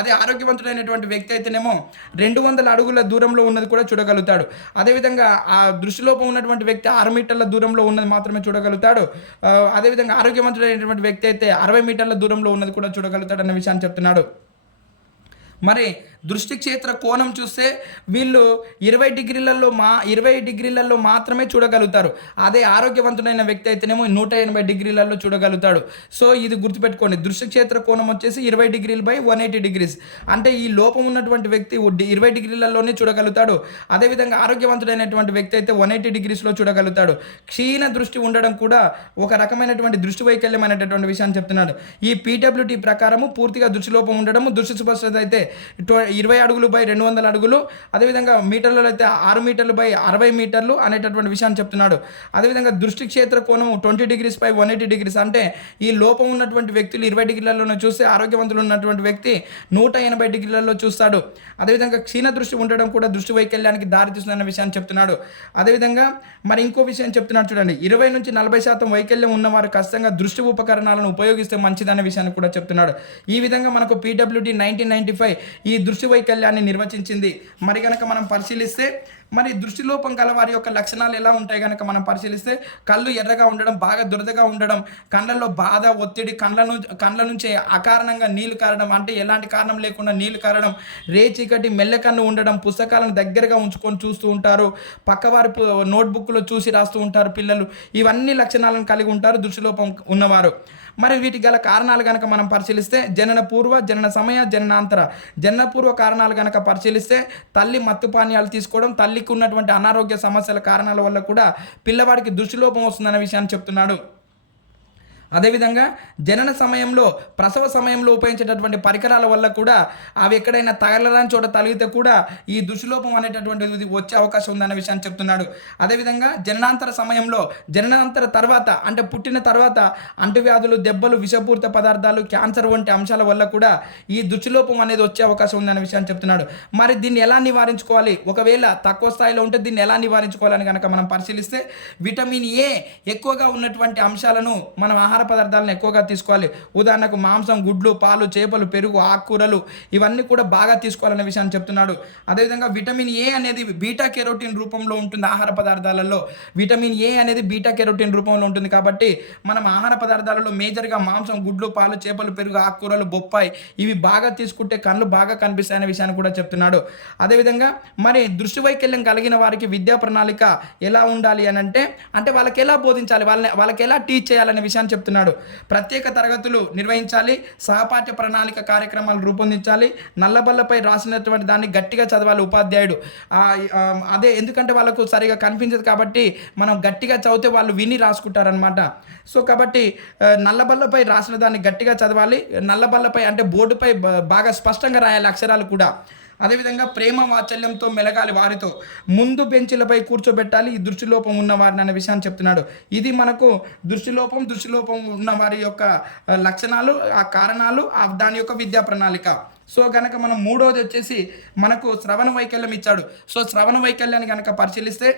అదే ఆరోగ్యవంతుడైనటువంటి వ్యక్తి అయితేనేమో 200 అడుగుల దూరంలో ఉన్నది కూడా చూడగలుగుతాడు. అదేవిధంగా ఆ దృష్టిలోపం ఉన్నటువంటి వ్యక్తి 6 మీటర్ల దూరంలో ఉన్నది మాత్రమే చూడగలుగుతాడు. అదేవిధంగా ఆరోగ్యవంతుడైనటువంటి వ్యక్తి అయితే 60 మీటర్ల దూరంలో ఉన్నది కూడా చూడగలుగుతాడు అన్న విషయాన్ని చెప్తున్నాడు. మరి దృష్టి క్షేత్ర కోణం చూస్తే వీళ్ళు 20 డిగ్రీలలో మాత్రమే చూడగలుగుతారు. అదే ఆరోగ్యవంతుడైన వ్యక్తి అయితేనేమో 180 డిగ్రీలలో చూడగలుగుతాడు. సో ఇది గుర్తుపెట్టుకోండి. దృష్టి క్షేత్ర కోణం వచ్చేసి 20 డిగ్రీలు బై 180 డిగ్రీస్. అంటే ఈ లోపం ఉన్నటువంటి వ్యక్తి 20 డిగ్రీలలోనే చూడగలుగుతాడు. అదేవిధంగా ఆరోగ్యవంతుడైనటువంటి వ్యక్తి అయితే 180 డిగ్రీస్లో చూడగలుగుతాడు. క్షీణ దృష్టి ఉండడం కూడా ఒక రకమైనటువంటి దృష్టి వైకల్యం అనేటటువంటి విషయాన్ని చెప్తున్నాడు. ఈ పీడబ్ల్యూడీ ప్రకారము పూర్తిగా దృష్టిలోపం ఉండడము, దృష్టి స్పష్టత అయితే 20 అడుగులు బై 200 అడుగులు, అదేవిధంగా మీటర్లలో అయితే 6 మీటర్లు బై 60 మీటర్లు అనేటటువంటి విషయాన్ని చెప్తున్నాడు. అదేవిధంగా దృష్టి క్షేత్ర కోణం 20 డిగ్రీస్ బై 180 డిగ్రీస్. అంటే ఈ లోపం ఉన్నటువంటి వ్యక్తులు 20 డిగ్రీలలో చూస్తే ఆరోగ్యవంతులు ఉన్నటువంటి వ్యక్తి 180 డిగ్రీలలో చూస్తాడు. అదేవిధంగా క్షీణ దృష్టి ఉండడం కూడా దృష్టి వైకల్యానికి దారితీస్తుందన్న విషయాన్ని చెప్తున్నాడు. అదేవిధంగా మరి ఇంకో విషయం చెప్తున్నాడు చూడండి, 20 నుంచి 40% వైకల్యం ఉన్నవారు ఖచ్చితంగా దృష్టి ఉపకరణాలను ఉపయోగిస్తే మంచిదన్న విషయాన్ని కూడా చెప్తున్నాడు. ఈ విధంగా మనకు పీడబ్ల్యూడీ 1995 ఈ దృష్టి వైకల్యాన్ని నిర్వచించింది. మరి కనుక మనం పరిశీలిస్తే, మరి దృష్టిలోపం గల వారి యొక్క లక్షణాలు ఎలా ఉంటాయి కనుక మనం పరిశీలిస్తే, కళ్ళు ఎర్రగా ఉండడం, బాగా దురదగా ఉండడం, కళ్ళల్లో బాధ, ఒత్తిడి, కళ్ళ నుంచి అకారణంగా నీళ్లు కారడం, అంటే ఎలాంటి కారణం లేకుండా నీళ్లు కారడం, రేచీకటి, మెల్లకన్ను ఉండడం, పుస్తకాలను దగ్గరగా ఉంచుకొని చూస్తూ ఉంటారు, పక్కవారి నోట్బుక్లో చూసి రాస్తూ ఉంటారు పిల్లలు. ఇవన్నీ లక్షణాలను కలిగి ఉంటారు దృష్టిలోపం ఉన్నవారు. మరి వీటికి గల కారణాలు కనుక మనం పరిశీలిస్తే, జనన పూర్వ, జనన సమయ, జననాంతర. జనన పూర్వ కారణాలు కనుక పరిశీలిస్తే, తల్లి మత్తు పానీయాలు తీసుకోవడం, తల్లికి ఉన్నటువంటి అనారోగ్య సమస్యల కారణాల వల్ల కూడా పిల్లవాడికి దృష్టిలోపం వస్తుందన్న విషయాన్ని చెప్తున్నాడు. అదేవిధంగా జనన సమయంలో, ప్రసవ సమయంలో ఉపయోగించేటటువంటి పరికరాల వల్ల కూడా అవి ఎక్కడైనా తగలరాని చోట తగిలితే కూడా ఈ దృష్టిలోపం అనేటటువంటిది వచ్చే అవకాశం ఉందన్న విషయాన్ని చెప్తున్నాడు. అదేవిధంగా జననాంతర సమయంలో, జననాంతర తర్వాత అంటే పుట్టిన తర్వాత అంటువ్యాధులు, దెబ్బలు, విషపూరిత పదార్థాలు, క్యాన్సర్ వంటి అంశాల వల్ల కూడా ఈ దృష్టిలోపం అనేది వచ్చే అవకాశం ఉందన్న విషయాన్ని చెప్తున్నాడు. మరి దీన్ని ఎలా నివారించుకోవాలి, ఒకవేళ తక్కువ స్థాయిలో ఉంటే దీన్ని ఎలా నివారించుకోవాలని కనుక మనం పరిశీలిస్తే, విటమిన్ ఏ ఎక్కువగా ఉన్నటువంటి అంశాలను మనం ఆహార పదార్థాలను ఎక్కువగా తీసుకోవాలి. ఉదాహరణకు మాంసం, గుడ్లు, పాలు, చేపలు, పెరుగు, ఆకుకూరలు ఇవన్నీ కూడా బాగా తీసుకోవాలనే విషయాన్ని చెప్తున్నాడు. అదేవిధంగా విటమిన్ ఏ అనేది బీటా కెరోటిన్ రూపంలో ఉంటుంది. ఆహార పదార్థాలలో విటమిన్ ఏ అనేది బీటా కెరోటిన్ రూపంలో ఉంటుంది. కాబట్టి మనం ఆహార పదార్థాలలో మేజర్గా మాంసం, గుడ్లు, పాలు, చేపలు, పెరుగు, ఆకుకూరలు, బొప్పాయి ఇవి బాగా తీసుకుంటే కళ్ళు బాగా కనిపిస్తాయనే విషయాన్ని కూడా చెప్తున్నాడు. అదేవిధంగా మరి దృష్టి వైకల్యం కలిగిన వారికి విద్యా ప్రణాళిక ఎలా ఉండాలి అని అంటే వాళ్ళకి ఎలా బోధించాలి, వాళ్ళకి ఎలా టీచ్ చేయాలనే విషయాన్ని చెప్తున్నాడు. చెప్తున్నాడు. ప్రత్యేక తరగతులు నిర్వహించాలి, సహపాఠ్య ప్రణాళిక కార్యక్రమాలు రూపొందించాలి, నల్లబల్లపై రాసినటువంటి దాన్ని గట్టిగా చదవాలి ఉపాధ్యాయుడు. అదే ఎందుకంటే వాళ్ళకు సరిగా కనిపించదు కాబట్టి మనం గట్టిగా చదివితే వాళ్ళు విని రాసుకుంటారనమాట. సో కాబట్టి నల్లబల్లపై రాసిన దాన్ని గట్టిగా చదవాలి, నల్లబల్లపై అంటే బోర్డుపై బాగా స్పష్టంగా రాయాలి అక్షరాలు కూడా. అదేవిధంగా ప్రేమ వాత్సల్యంతో మెలగాలి వారితో, ముందు బెంచీలపై కూర్చోబెట్టాలి ఈ దృష్టిలోపం ఉన్న వారిని అనే విషయాన్ని చెప్తున్నాడు. ఇది మనకు దృష్టిలోపం ఉన్న వారి యొక్క లక్షణాలు, ఆ కారణాలు, దాని యొక్క విద్యా ప్రణాళిక. సో కనుక మనం మూడోది వచ్చేసి మనకు శ్రవణ వైకల్యం ఇచ్చాడు. సో శ్రవణ వైకల్యాన్ని కనుక పరిశీలిస్తే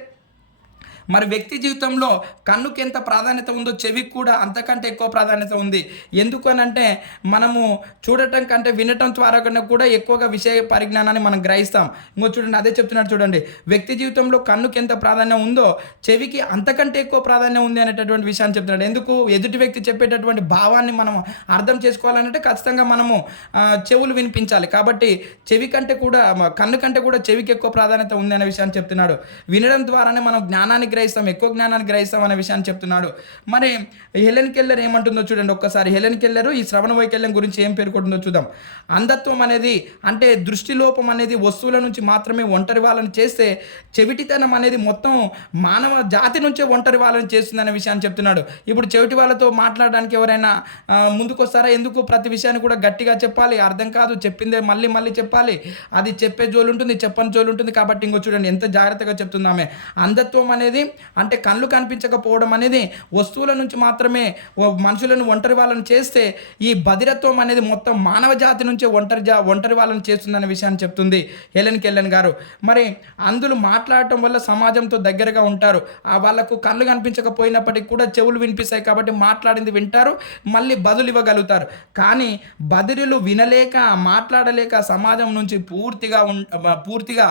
మరి వ్యక్తి జీవితంలో కన్నుకి ఎంత ప్రాధాన్యత ఉందో చెవికి కూడా అంతకంటే ఎక్కువ ప్రాధాన్యత ఉంది. ఎందుకు అని అంటే మనము చూడటం కంటే వినటం ద్వారా కూడా ఎక్కువగా విషయ పరిజ్ఞానాన్ని మనం గ్రహిస్తాం. ఇంకో చూడండి, అదే చెప్తున్నాడు చూడండి, వ్యక్తి జీవితంలో కన్నుకి ఎంత ప్రాధాన్యం ఉందో చెవికి అంతకంటే ఎక్కువ ప్రాధాన్యం ఉంది అనేటటువంటి విషయాన్ని చెప్తున్నాడు. ఎందుకు? ఎదుటి వ్యక్తి చెప్పేటటువంటి భావాన్ని మనం అర్థం చేసుకోవాలంటే ఖచ్చితంగా మనము చెవులు వినిపించాలి. కాబట్టి చెవి కంటే కూడా కన్ను కంటే కూడా చెవికి ఎక్కువ ప్రాధాన్యత ఉంది అనే విషయాన్ని చెప్తున్నాడు. వినడం ద్వారానే మనం జ్ఞానాన్ని గ్రహిస్తాం, ఎక్కువ జ్ఞానాన్ని గ్రహిస్తాం అనే విషయాన్ని చెప్తున్నాడు. మరి హెలెన్ కెల్లర్ ఏమంటుందో చూడండి ఒక్కసారి. హెలెన్ కెల్లర్ ఈ శ్రవణ వైకల్యం గురించి ఏం పేర్కొంటుందో చూద్దాం. అంధత్వం అనేది అంటే దృష్టిలోపం అనేది వస్తువుల నుంచి మాత్రమే ఒంటరి వాళ్ళని చేస్తే, చెవిటితనం అనేది మొత్తం మానవ జాతి నుంచే ఒంటరి వాళ్ళని చేస్తుందనే విషయాన్ని చెప్తున్నాడు. ఇప్పుడు చెవిటి వాళ్ళతో మాట్లాడడానికి ఎవరైనా ముందుకొస్తారా? ఎందుకు? ప్రతి విషయాన్ని కూడా గట్టిగా చెప్పాలి, అర్థం కాదు చెప్పిందే మళ్ళీ మళ్ళీ చెప్పాలి, అది చెప్పే జోలు ఉంటుంది, చెప్పని జోలు ఉంటుంది. కాబట్టి ఇంకో చూడండి ఎంత జాగ్రత్తగా చెప్తుందామే. అంధత్వం అనేది అంటే కళ్ళు కనిపించకపోవడం అనేది వస్తువుల నుంచి మాత్రమే మనుషులను ఒంటరి వాళ్ళని చేస్తే, ఈ బధిరత్వం అనేది మొత్తం మానవ జాతి నుంచే ఒంటరి వాళ్ళని చేస్తుందనే విషయాన్ని చెప్తుంది హెలెన్ కెల్లర్ గారు. మరి అందులు మాట్లాడటం వల్ల సమాజంతో దగ్గరగా ఉంటారు. వాళ్ళకు కళ్ళు కనిపించకపోయినప్పటికీ కూడా చెవులు వినిపిస్తాయి కాబట్టి మాట్లాడింది వింటారు, మళ్ళీ బదులు ఇవ్వగలుగుతారు. కానీ బదిరులు వినలేక మాట్లాడలేక సమాజం నుంచి పూర్తిగా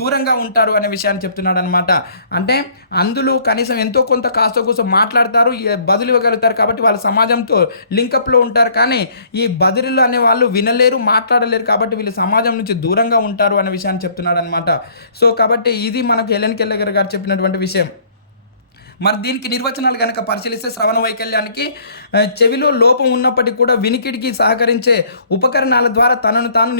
దూరంగా ఉంటారు అనే విషయాన్ని చెప్తున్నాడు అనమాట. అంటే అందులో కనీసం ఎంతో కొంత కాస్త కోసం మాట్లాడతారు, బదులు ఇవ్వగలుగుతారు కాబట్టి వాళ్ళు సమాజంతో లింకప్లో ఉంటారు. కానీ ఈ బదిరులు అనే వాళ్ళు వినలేరు, మాట్లాడలేరు కాబట్టి వీళ్ళు సమాజం నుంచి దూరంగా ఉంటారు అనే విషయాన్ని చెప్తున్నాడు అనమాట. సో కాబట్టి ఇది మనకు హెలెన్ కెల్లర్ గారు చెప్పినటువంటి విషయం. మరి దీనికి నిర్వచనాలు కనుక పరిశీలిస్తే శ్రవణ వైకల్యానికి చెవిలో లోపం ఉన్నప్పటికీ కూడా వినికిడికి సహకరించే ఉపకరణాల ద్వారా తనను తాను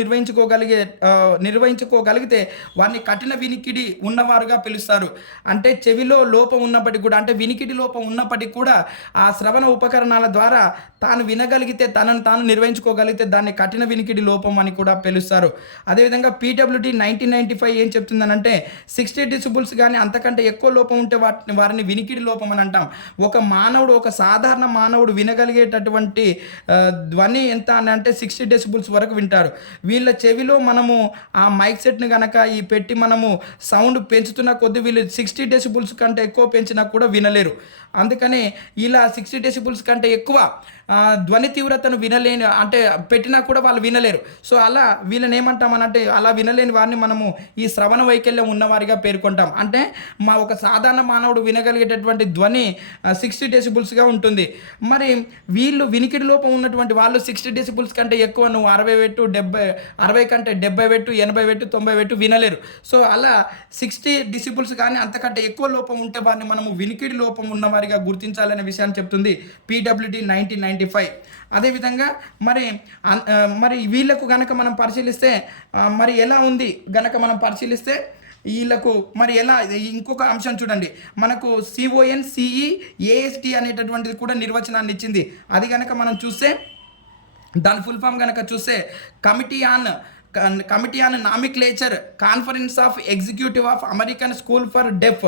నిర్వహించుకోగలిగితే వారిని కఠిన వినికిడి ఉన్నవారుగా పిలుస్తారు. అంటే చెవిలో లోపం ఉన్నప్పటికీ కూడా, అంటే వినికిడి లోపం ఉన్నప్పటికీ కూడా ఆ శ్రవణ ఉపకరణాల ద్వారా తాను వినగలిగితే, తనను తాను నిర్వహించుకోగలిగితే దాన్ని కఠిన వినికిడి లోపం అని కూడా పిలుస్తారు. అదేవిధంగా PWD 1995 ఏం చెప్తుందనంటే 60 డెసిబుల్స్ కానీ అంతకంటే ఎక్కువ లోపం ఉంటే వారిని వినికిడి లోపం అని అంటాం. ఒక సాధారణ మానవుడు వినగలిగేటటువంటి ధ్వని ఎంత అని అంటే 60 డెసిబుల్స్ వరకు వింటారు. వీళ్ళ చెవిలో మనము ఆ మైక్ సెట్ని కనుక ఈ పెట్టి మనము సౌండ్ పెంచుతున్న కొద్దీ వీళ్ళు 60 డెసిబుల్స్ కంటే ఎక్కువ పెంచినా కూడా వినలేరు. అందుకని ఇలా 60 డెసిబుల్స్ కంటే ఎక్కువ ధ్వని తీవ్రతను వినలేని అంటే పెట్టినా కూడా వాళ్ళు వినలేరు. సో అలా వీళ్ళని ఏమంటామనంటే అలా వినలేని వారిని మనము ఈ శ్రవణ వైకల్యం ఉన్నవారిగా పేర్కొంటాం. అంటే ఒక సాధారణ మానవుడు వినగలిగేటటువంటి ధ్వని 60 డెసిబుల్స్గా ఉంటుంది. మరి వీళ్ళు వినికిడి లోపం ఉన్నటువంటి వాళ్ళు 60 డెసిబుల్స్ కంటే ఎక్కువ నువ్వు 60 పెట్టు, 60 కంటే 70 పెట్టు, 80 పెట్టు, 90 పెట్టు వినలేరు. సో అలా 60 డెసిబుల్స్ కానీ అంతకంటే ఎక్కువ లోపం ఉంటే వారిని మనము వినికిడి లోపం ఉన్నవారిగా గుర్తించాలనే విషయాన్ని చెప్తుంది PWD 1995. అదేవిధంగా మరి వీళ్ళకు గనక మనం పరిశీలిస్తే మరి ఎలా ఉంది గనక మనం పరిశీలిస్తే వీళ్ళకు మరి ఎలా, ఇంకొక అంశం చూడండి, మనకు CONCEAST అనేటటువంటిది కూడా నిర్వచనాన్ని ఇచ్చింది. అది కనుక మనం చూస్తే దాని ఫుల్ ఫామ్ కనుక చూస్తే committee on nomenclature conference of executive of American school for deaf,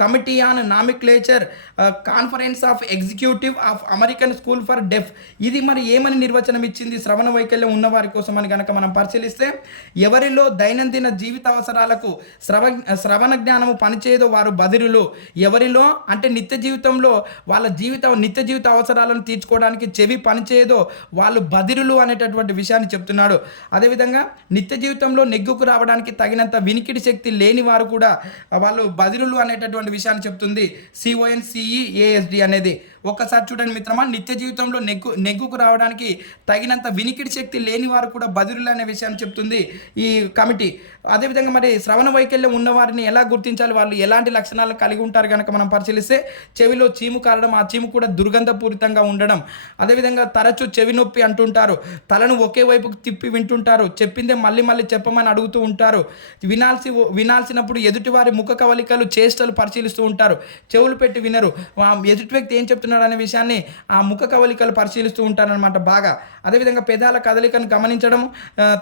committee on nomenclature conference of executive of American school for deaf. ఇది మరి ఏమని నిర్వచనం ఇచ్చింది శ్రవణ వైకల్యం ఉన్నవారి కోసం అని కనుక మనం పరిశీలిస్తే, ఎవరిలో దైనందిన జీవిత అవసరాలకు శ్రవణ జ్ఞానము పనిచేయదో వారు బదిరులు. ఎవరిలో అంటే నిత్య జీవితంలో నిత్య జీవిత అవసరాలను తీర్చుకోవడానికి చెవి పనిచేయదో వాళ్ళు బదిరులు అనేటటువంటి విషయాన్ని చెప్తున్నాడు. అదేవిధంగా నిత్య జీవితంలో నెగ్గుకు రావడానికి తగినంత వినికిడి శక్తి లేని వారు కూడా వాళ్ళు బదిరులు అనేటటువంటి అనేటటువంటి విషయాన్ని చెప్తుంది CONCEASD అనేది. ఒక్కసారి చూడండి మిత్రమా, నిత్య జీవితంలో నెగ్గుకు రావడానికి తగినంత వినికిడి శక్తి లేని వారు కూడా బదిరులు అనే విషయాన్ని చెప్తుంది ఈ కమిటీ. అదేవిధంగా మరి శ్రవణ వైకల్యం ఉన్నవారిని ఎలా గుర్తించాలి, వాళ్ళు ఎలాంటి లక్షణాలను కలిగి ఉంటారు కనుక మనం పరిశీలిస్తే చెవిలో చీము కారడం, ఆ చీము కూడా దుర్గంధపూరితంగా ఉండడం, అదేవిధంగా తరచూ చెవి నొప్పి అంటుంటారు, తలను ఒకే వైపుకు తిప్పి వింటుంటారు, చెప్పిందే మళ్ళీ మళ్ళీ చెప్పమని అడుగుతూ ఉంటారు, వినాల్సినప్పుడు ఎదుటివారి ముఖ కవలికలు చేష్టలు పరిశీలిస్తూ ఉంటారు, చెవులు పెట్టి వినరు, ఎదుటి వ్యక్తి ఏం చెప్తున్నాడు అనే విషయాన్ని ఆ ముఖ కవలికలు పరిశీలిస్తూ ఉంటారనమాట బాగా. అదేవిధంగా పెదాల కదలికను గమనించడం,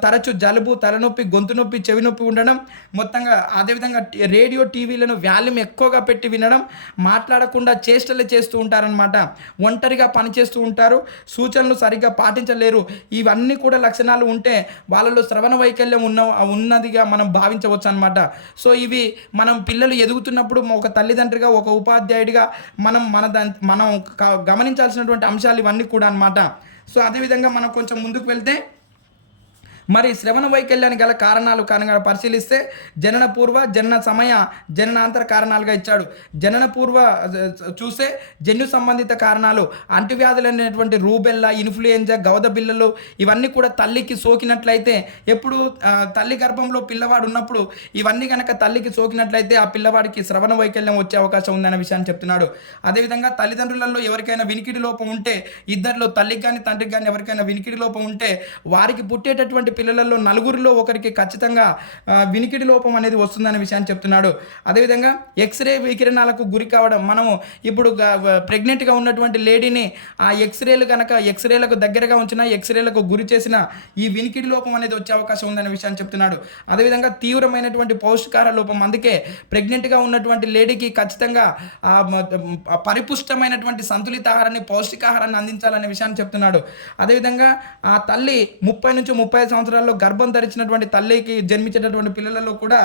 తరచు జలుబు, తలనొప్పి, గొంతు నొప్పి, చెవి నొప్పి ఉండడం, మొత్తంగా అదేవిధంగా రేడియో టీవీలను వాల్యూమ్ ఎక్కువగా పెట్టి వినడం, మాట్లాడకుండా చేష్టలు చేస్తూ ఉంటారనమాట, ఒంటరిగా పనిచేస్తూ ఉంటారు, సూచనలు సరిగ్గా పాటించలేరు. ఇవన్నీ కూడా లక్షణాలు ఉంటే వాళ్ళలో శ్రవణ వైకల్యం ఉన్నదిగా మనం భావించవచ్చు అనమాట. సో ఇవి మనం పిల్లలు ఎదుగుతున్నప్పుడు ఒక తల్లిదండ్రిగా, ఒక ఉపాధ్యాయుడిగా మనం గమనించాల్సినటువంటి అంశాలు ఇవన్నీ కూడా అనమాట. సో అదేవిధంగా మనం కొంచెం ముందుకు వెళ్తే మరి శ్రవణ వైకల్యానికి గల కారణాలు కనుక పరిశీలిస్తే జనన పూర్వ, జనన సమయ, జననాంతర కారణాలుగా ఇచ్చాడు. జనన పూర్వ చూస్తే జన్యు సంబంధిత కారణాలు, అంటువ్యాధులు అనేటువంటి రూబెల్లా, ఇన్ఫ్లుయెంజా, గవద బిళ్ళలు ఇవన్నీ కూడా తల్లికి సోకినట్లయితే, ఎప్పుడు తల్లి గర్భంలో పిల్లవాడు ఉన్నప్పుడు ఇవన్నీ కనుక తల్లికి సోకినట్లయితే ఆ పిల్లవాడికి శ్రవణ వైకల్యం వచ్చే అవకాశం ఉందనే విషయాన్ని చెప్తున్నాడు. అదేవిధంగా తల్లిదండ్రులలో ఎవరికైనా వినికిడి లోపం ఉంటే, ఇద్దరిలో తల్లికి కానీ తండ్రికి కానీ ఎవరికైనా వినికిడి లోపం ఉంటే వారికి పుట్టేటటువంటి పిల్లలలో నలుగురిలో ఒకరికి ఖచ్చితంగా వినికిడి లోపం అనేది వస్తుందనే విషయాన్ని చెప్తున్నాడు. అదేవిధంగా ఎక్స్రే వికిరణాలకు గురి కావడం, మనము ఇప్పుడు ప్రెగ్నెంట్గా ఉన్నటువంటి లేడీని ఆ ఎక్స్రేలకు దగ్గరగా ఉంచిన, ఎక్స్రేలకు గురి చేసిన ఈ వినికిడి లోపం అనేది వచ్చే అవకాశం ఉందనే విషయాన్ని చెప్తున్నాడు. అదేవిధంగా తీవ్రమైనటువంటి పౌష్టికాహార లోపం, అందుకే ప్రెగ్నెంట్గా ఉన్నటువంటి లేడీకి ఖచ్చితంగా పరిపుష్టమైనటువంటి సంతులిత ఆహారాన్ని, పౌష్టికాహారాన్ని అందించాలనే విషయాన్ని చెప్తున్నాడు. అదేవిధంగా ఆ తల్లి 30 నుంచి 35 సంవత్సరాల్లో గర్భం ధరించినటువంటి తల్లికి జన్మించేటటువంటి పిల్లలలో కూడా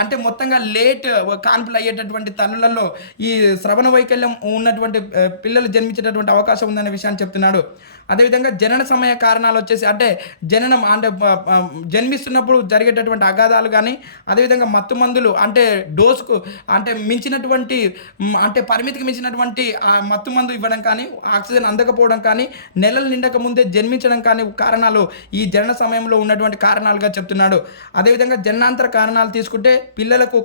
అంటే మొత్తంగా లేట్ కాన్పులు అయ్యేటటువంటి తల్లులలో ఈ శ్రవణ వైకల్యం ఉన్నటువంటి పిల్లలు జన్మించేటటువంటి అవకాశం ఉందనే విషయాన్ని చెప్తున్నాడు. అదేవిధంగా జనన సమయ కారణాలు వచ్చేసి అంటే జననం అంటే జన్మిస్తున్నప్పుడు జరిగేటటువంటి అగాధాలు కానీ, అదేవిధంగా మత్తు మందులు అంటే డోసుకు అంటే మించినటువంటి అంటే పరిమితికి మించినటువంటి ఆ మత్తు మందు ఇవ్వడం కానీ, ఆక్సిజన్ అందకపోవడం కానీ, నెలలు నిండక ముందే జన్మించడం కానీ కారణాలు ఈ జనన సమయంలో ఉన్నటువంటి కారణాలుగా చెప్తున్నాడు. అదేవిధంగా జననాంతర కారణాలు తీసుకుంటే పిల్లలకు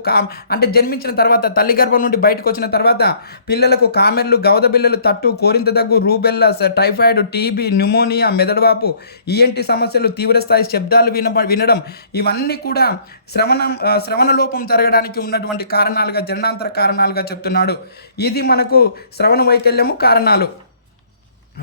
అంటే జన్మించిన తర్వాత తల్లి గర్భం నుండి బయటకు వచ్చిన తర్వాత పిల్లలకు కామెర్లు, గవద బిళ్ళలు, తట్టు, కోరింత దగ్గు, రూబెల్లా, టైఫాయిడ్, టీబీ, న్యూమోనియా, మెదడువాపు, ఈఎన్టీ సమస్యలు, తీవ్రస్థాయి శబ్దాలు వినడం ఇవన్నీ కూడా శ్రవణ లోపం జరగడానికి ఉన్నటువంటి కారణాలుగా, జననాంతర కారణాలుగా చెప్తున్నాడు. ఇది మనకు శ్రవణ వైకల్యము కారణాలు.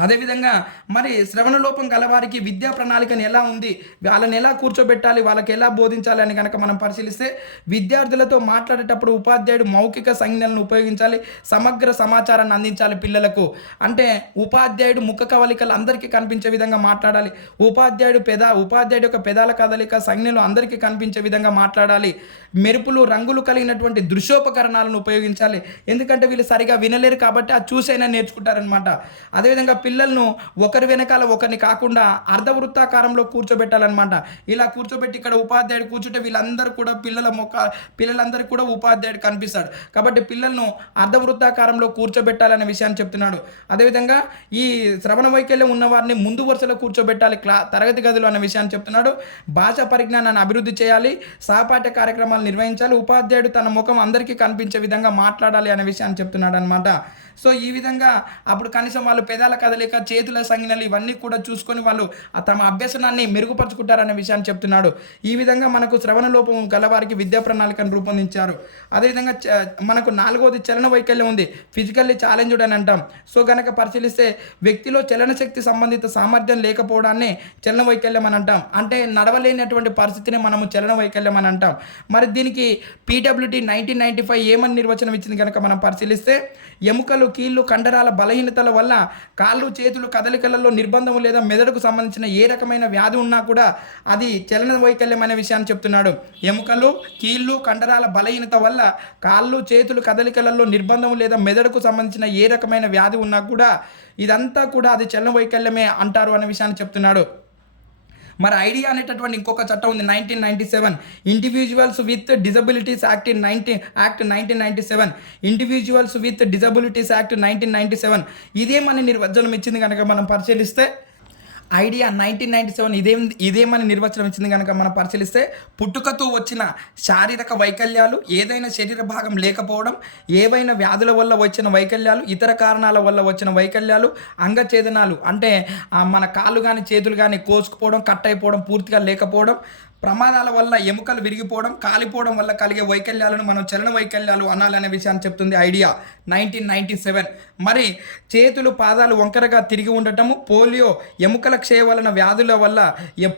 అదేవిధంగా మరి శ్రవణ లోపం గలవారికి విద్యా ప్రణాళికను ఎలా ఉంది, వాళ్ళని ఎలా కూర్చోబెట్టాలి, వాళ్ళకి ఎలా బోధించాలి అని కనుక మనం పరిశీలిస్తే, విద్యార్థులతో మాట్లాడేటప్పుడు ఉపాధ్యాయుడు మౌఖిక సంజ్ఞలను ఉపయోగించాలి, సమగ్ర సమాచారాన్ని అందించాలి పిల్లలకు. అంటే ఉపాధ్యాయుడు ముఖ కవలికలు అందరికీ కనిపించే విధంగా మాట్లాడాలి, ఉపాధ్యాయుడు యొక్క పెదాల కదలిక సంజ్ఞలు అందరికీ కనిపించే విధంగా మాట్లాడాలి, మెరుపులు, రంగులు కలిగినటువంటి దృశ్యోపకరణాలను ఉపయోగించాలి. ఎందుకంటే వీళ్ళు సరిగా వినలేరు కాబట్టి అది చూసైనా నేర్చుకుంటారనమాట. అదేవిధంగా పిల్లలను ఒకరి వెనకాల ఒకరిని కాకుండా అర్ధవృత్తాకారంలో కూర్చోబెట్టాలన్నమాట. ఇలా కూర్చోబెట్టి ఇక్కడ ఉపాధ్యాయుడు కూర్చుంటే వీళ్ళందరూ కూడా పిల్లలందరికీ కూడా ఉపాధ్యాయుడు కనిపిస్తాడు. కాబట్టి పిల్లలను అర్ధవృత్తాకారంలో కూర్చోబెట్టాలనే విషయాన్ని చెప్తున్నాడు. అదేవిధంగా ఈ శ్రవణ వైకల్యం ఉన్నవారిని ముందు వరుసలో కూర్చోబెట్టాలి తరగతి గదులు అనే విషయాన్ని చెప్తున్నాడు. భాషా పరిజ్ఞానాన్ని అభివృద్ధి చేయాలి, సహపాఠ్య కార్యక్రమాలు నిర్వహించాలి, ఉపాధ్యాయుడు తన ముఖం అందరికీ కనిపించే విధంగా మాట్లాడాలి అనే విషయాన్ని చెప్తున్నాడు అనమాట. సో ఈ విధంగా అప్పుడు కనీసం వాళ్ళు పెదాల కదలిక, చేతుల సంజ్ఞలు ఇవన్నీ కూడా చూసుకొని వాళ్ళు తమ అభ్యసనాన్ని మెరుగుపరుచుకుంటారనే విషయాన్ని చెప్తున్నాడు. ఈ విధంగా మనకు శ్రవణ లోపం గలవారికి విద్యా ప్రణాళికను రూపొందించారు. అదేవిధంగా మనకు 4వది చలన వైకల్యం ఉంది, ఫిజికల్లీ ఛాలెంజ్డ్ అని అంటాం. సో కనుక పరిశీలిస్తే వ్యక్తిలో చలన శక్తి సంబంధిత సామర్థ్యం లేకపోవడాన్ని చలన వైకల్యం అని అంటాం. అంటే నడవలేనటువంటి పరిస్థితిని మనము చలన వైకల్యం అని అంటాం. మరి దీనికి PWT 1995 ఏమని నిర్వచనం ఇచ్చింది కనుక మనం పరిశీలిస్తే, ఎముకలు, కీళ్ళు, కండరాల బలహీనతల వల్ల కాళ్ళు, చేతులు కదలికలలో నిర్బంధం లేదా మెదడుకు సంబంధించిన ఏ రకమైన వ్యాధి ఉన్నా కూడా అది చలన వైకల్యం అనే విషయాన్ని చెప్తున్నాడు. ఎముకలు, కీళ్ళు, కండరాల బలహీనత వల్ల కాళ్ళు, చేతులు కదలికలలో నిర్బంధం లేదా మెదడుకు సంబంధించిన ఏ రకమైన వ్యాధి ఉన్నా కూడా ఇదంతా కూడా అది చలన వైకల్యమే అంటారు అనే విషయాన్ని చెప్తున్నాడు. మరి ఐడియా అనేటటువంటి ఇంకొక చట్టం ఉంది 1997, individuals with disabilities act 1997, individuals with disabilities act 1997. ఇదేమని నిర్వచనం ఇచ్చింది కనుక మనం పరిశీలిస్తే ఐడియా 1997 ఇదేమని నిర్వచనం ఇచ్చింది కనుక మనం పరిశీలిస్తే పుట్టుకతో వచ్చిన శారీరక వైకల్యాలు, ఏదైనా శరీర భాగం లేకపోవడం, ఏవైనా వ్యాధుల వల్ల వచ్చిన వైకల్యాలు, ఇతర కారణాల వల్ల వచ్చిన వైకల్యాలు, అంగఛేదనాలు అంటే మన కాళ్ళు కానీ చేతులు కానీ కోసుకుపోవడం, కట్ అయిపోవడం, పూర్తిగా లేకపోవడం, ప్రమాదాల వల్ల ఎముకలు విరిగిపోవడం, కాలిపోవడం వల్ల కలిగే వైకల్యాలను మనం చలన వైకల్యాలు అనాలనే విషయాన్ని చెప్తుంది ఐడియా 1997. మరి చేతులు పాదాలు వంకరగా తిరిగి ఉండటము, పోలియో, ఎముకల క్షయ వలన వ్యాధుల వల్ల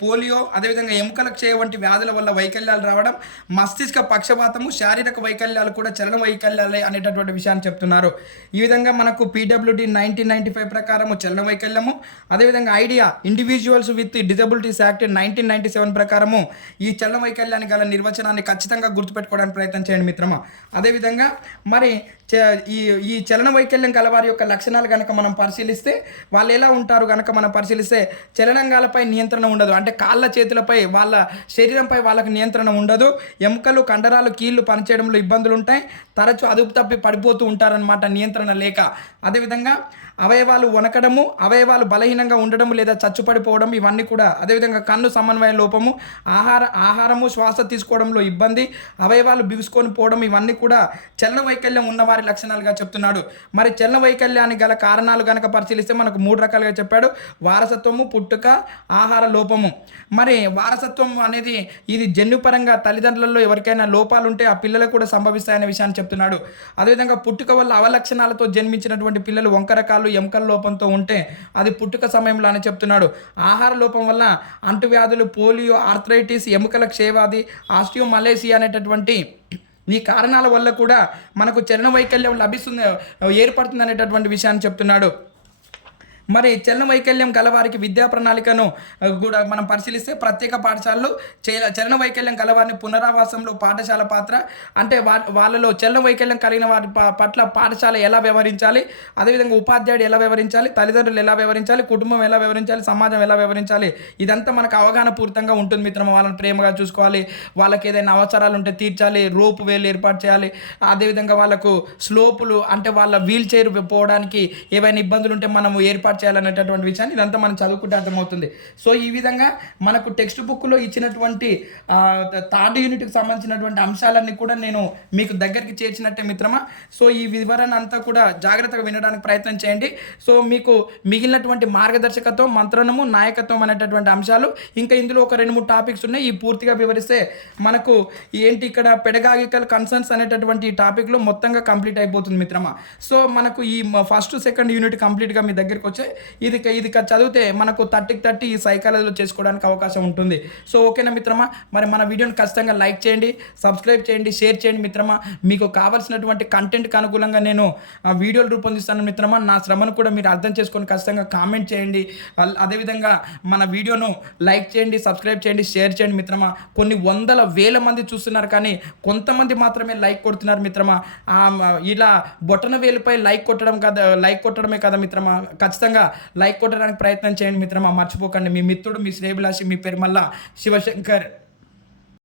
పోలియో, అదేవిధంగా ఎముకల క్షయ వంటి వ్యాధుల వల్ల వైకల్యాలు రావడం, మస్తిష్క పక్షపాతము, శారీరక వైకల్యాలు కూడా చలన వైకల్యాలే అనేటటువంటి విషయాన్ని చెప్తున్నారు. ఈ విధంగా మనకు PWD 1995 ప్రకారము చలన వైకల్యము, అదేవిధంగా idea individuals with disabilities act 1997 ప్రకారము ఈ చలన వైకల్యాన్ని గల నిర్వచనాన్ని ఖచ్చితంగా గుర్తుపెట్టుకోవడానికి ప్రయత్నం చేయండి మిత్రమా. అదేవిధంగా మరి ఈ చలన వైకల్యం గల వారి యొక్క లక్షణాలు కనుక మనం పరిశీలిస్తే వాళ్ళు ఎలా ఉంటారు కనుక మనం పరిశీలిస్తే చలనంగాలపై నియంత్రణ ఉండదు, అంటే కాళ్ళ చేతులపై వాళ్ళ శరీరంపై వాళ్ళకి నియంత్రణ ఉండదు, ఎముకలు కండరాలు కీళ్ళు పనిచేయడంలో ఇబ్బందులు ఉంటాయి, తరచూ అదుపు తప్పి పడిపోతూ ఉంటారనమాట నియంత్రణ లేక. అదేవిధంగా అవయవాలు వనకడము, అవయవాలు బలహీనంగా ఉండడము లేదా చచ్చుపడిపోవడం ఇవన్నీ కూడా. అదేవిధంగా కన్ను సమన్వయ లోపము, ఆహారము శ్వాస తీసుకోవడంలో ఇబ్బంది, అవయవాలు బిగుసుకొని పోవడం ఇవన్నీ కూడా చలన వైకల్యం ఉన్నవారి లక్షణాలుగా చెప్తున్నాడు. మరి చలన వైకల్యానికి గల కారణాలు కనుక పరిశీలిస్తే మనకు 3 రకాలుగా చెప్పాడు: వారసత్వము, పుట్టుక, ఆహార లోపము. మరి వారసత్వం అనేది ఇది జన్యుపరంగా తల్లిదండ్రులలో ఎవరికైనా లోపాలు ఉంటే ఆ పిల్లలకు కూడా సంభవిస్తాయనే విషయాన్ని చెప్తున్నాడు. అదేవిధంగా పుట్టుక వల్ల అవలక్షణాలతో జన్మించినటువంటి పిల్లలు వంకరకాలు, ఎముకల లోపంతో ఉంటే అది పుట్టుక సమయంలో అని చెప్తున్నాడు. ఆహార లోపం వల్ల అంటువ్యాధులు, పోలియో, ఆర్థరైటిస్, ఎముకల క్షయవ్యాధి, ఆస్టియోమలేసియా అనేటటువంటి ఈ కారణాల వల్ల కూడా మనకు చలన వైకల్యం ఏర్పడుతుంది అనేటటువంటి విషయాన్ని చెప్తున్నాడు. మరి చలన వైకల్యం గలవారికి విద్యా ప్రణాళికను కూడా మనం పరిశీలిస్తే ప్రత్యేక పాఠశాలలు చలన వైకల్యం గలవారిని పునరావాసంలో పాఠశాల పాత్ర, అంటే వాళ్ళలో చలన వైకల్యం కలిగిన వారి పట్ల పాఠశాల ఎలా వ్యవహరించాలి, అదేవిధంగా ఉపాధ్యాయుడు ఎలా వ్యవహరించాలి, తల్లిదండ్రులు ఎలా వ్యవహరించాలి, కుటుంబం ఎలా వ్యవహరించాలి, సమాజం ఎలా వ్యవహరించాలి, ఇదంతా మనకు అవగాహన పూర్తంగా ఉంటుంది మిత్రమా. వాళ్ళని ప్రేమగా చూసుకోవాలి, వాళ్ళకి ఏదైనా అవసరాలు ఉంటే తీర్చాలి, రోపు వేలు ఏర్పాటు చేయాలి, అదేవిధంగా వాళ్ళకు స్లోపులు అంటే వాళ్ళ వీల్ చైర్ పోవడానికి ఏవైనా ఇబ్బందులు ఉంటే మనము ఏర్పాటు చేయాలనేటటువంటి విషయాన్ని ఇదంతా మనం చదువుకుంటే అర్థమవుతుంది. సో ఈ విధంగా మనకు టెక్స్ట్ బుక్లో ఇచ్చినటువంటి 3rd యూనిట్కి సంబంధించినటువంటి అంశాలన్నీ కూడా నేను మీకు దగ్గరికి చేర్చినట్టే మిత్రమా. సో ఈ వివరణ అంతా కూడా జాగ్రత్తగా వినడానికి ప్రయత్నం చేయండి. సో మీకు మిగిలినటువంటి మార్గదర్శకత్వం, మంత్రణము, నాయకత్వం అనేటటువంటి అంశాలు ఇంకా ఇందులో ఒక 2-3 టాపిక్స్ ఉన్నాయి. ఈ పూర్తిగా వివరిస్తే మనకు ఏంటి ఇక్కడ పెడగాగికల్ కన్సర్న్స్ అనేటటువంటి టాపిక్లో మొత్తంగా కంప్లీట్ అయిపోతుంది మిత్రమా. సో మనకు ఈ 1st, 2nd యూనిట్ కంప్లీట్గా మీ దగ్గరికి వచ్చే ఇది చదివితే మనకు 30కి 30 ఈ సైకాలజీలో చేసుకోవడానికి అవకాశం ఉంటుంది. సో ఓకేనా మిత్రమా. మరి మన వీడియోని ఖచ్చితంగా లైక్ చేయండి, సబ్స్క్రైబ్ చేయండి, షేర్ చేయండి మిత్రమా. మీకు కావాల్సినటువంటి కంటెంట్కి అనుకూలంగా నేను వీడియోలు రూపొందిస్తాను మిత్రమా. నా శ్రమను కూడా మీరు అర్థం చేసుకొని ఖచ్చితంగా కామెంట్ చేయండి. అదేవిధంగా మన వీడియోను లైక్ చేయండి, సబ్స్క్రైబ్ చేయండి, షేర్ చేయండి మిత్రమా. కొన్ని వందల వేల మంది చూస్తున్నారు కానీ కొంతమంది మాత్రమే లైక్ కొడుతున్నారు మిత్రమా. ఇలా బొటన వేలుపై లైక్ కొట్టడమే కదా మిత్రమా. ఖచ్చితంగా లైక్ కొట్టడానికి ప్రయత్నం చేయండి మిత్రమా. మర్చిపోకండి. మీ మిత్రుడు, మీ శ్రేయభిలాషి, మీ పెరుమల్ల శివశంకర్.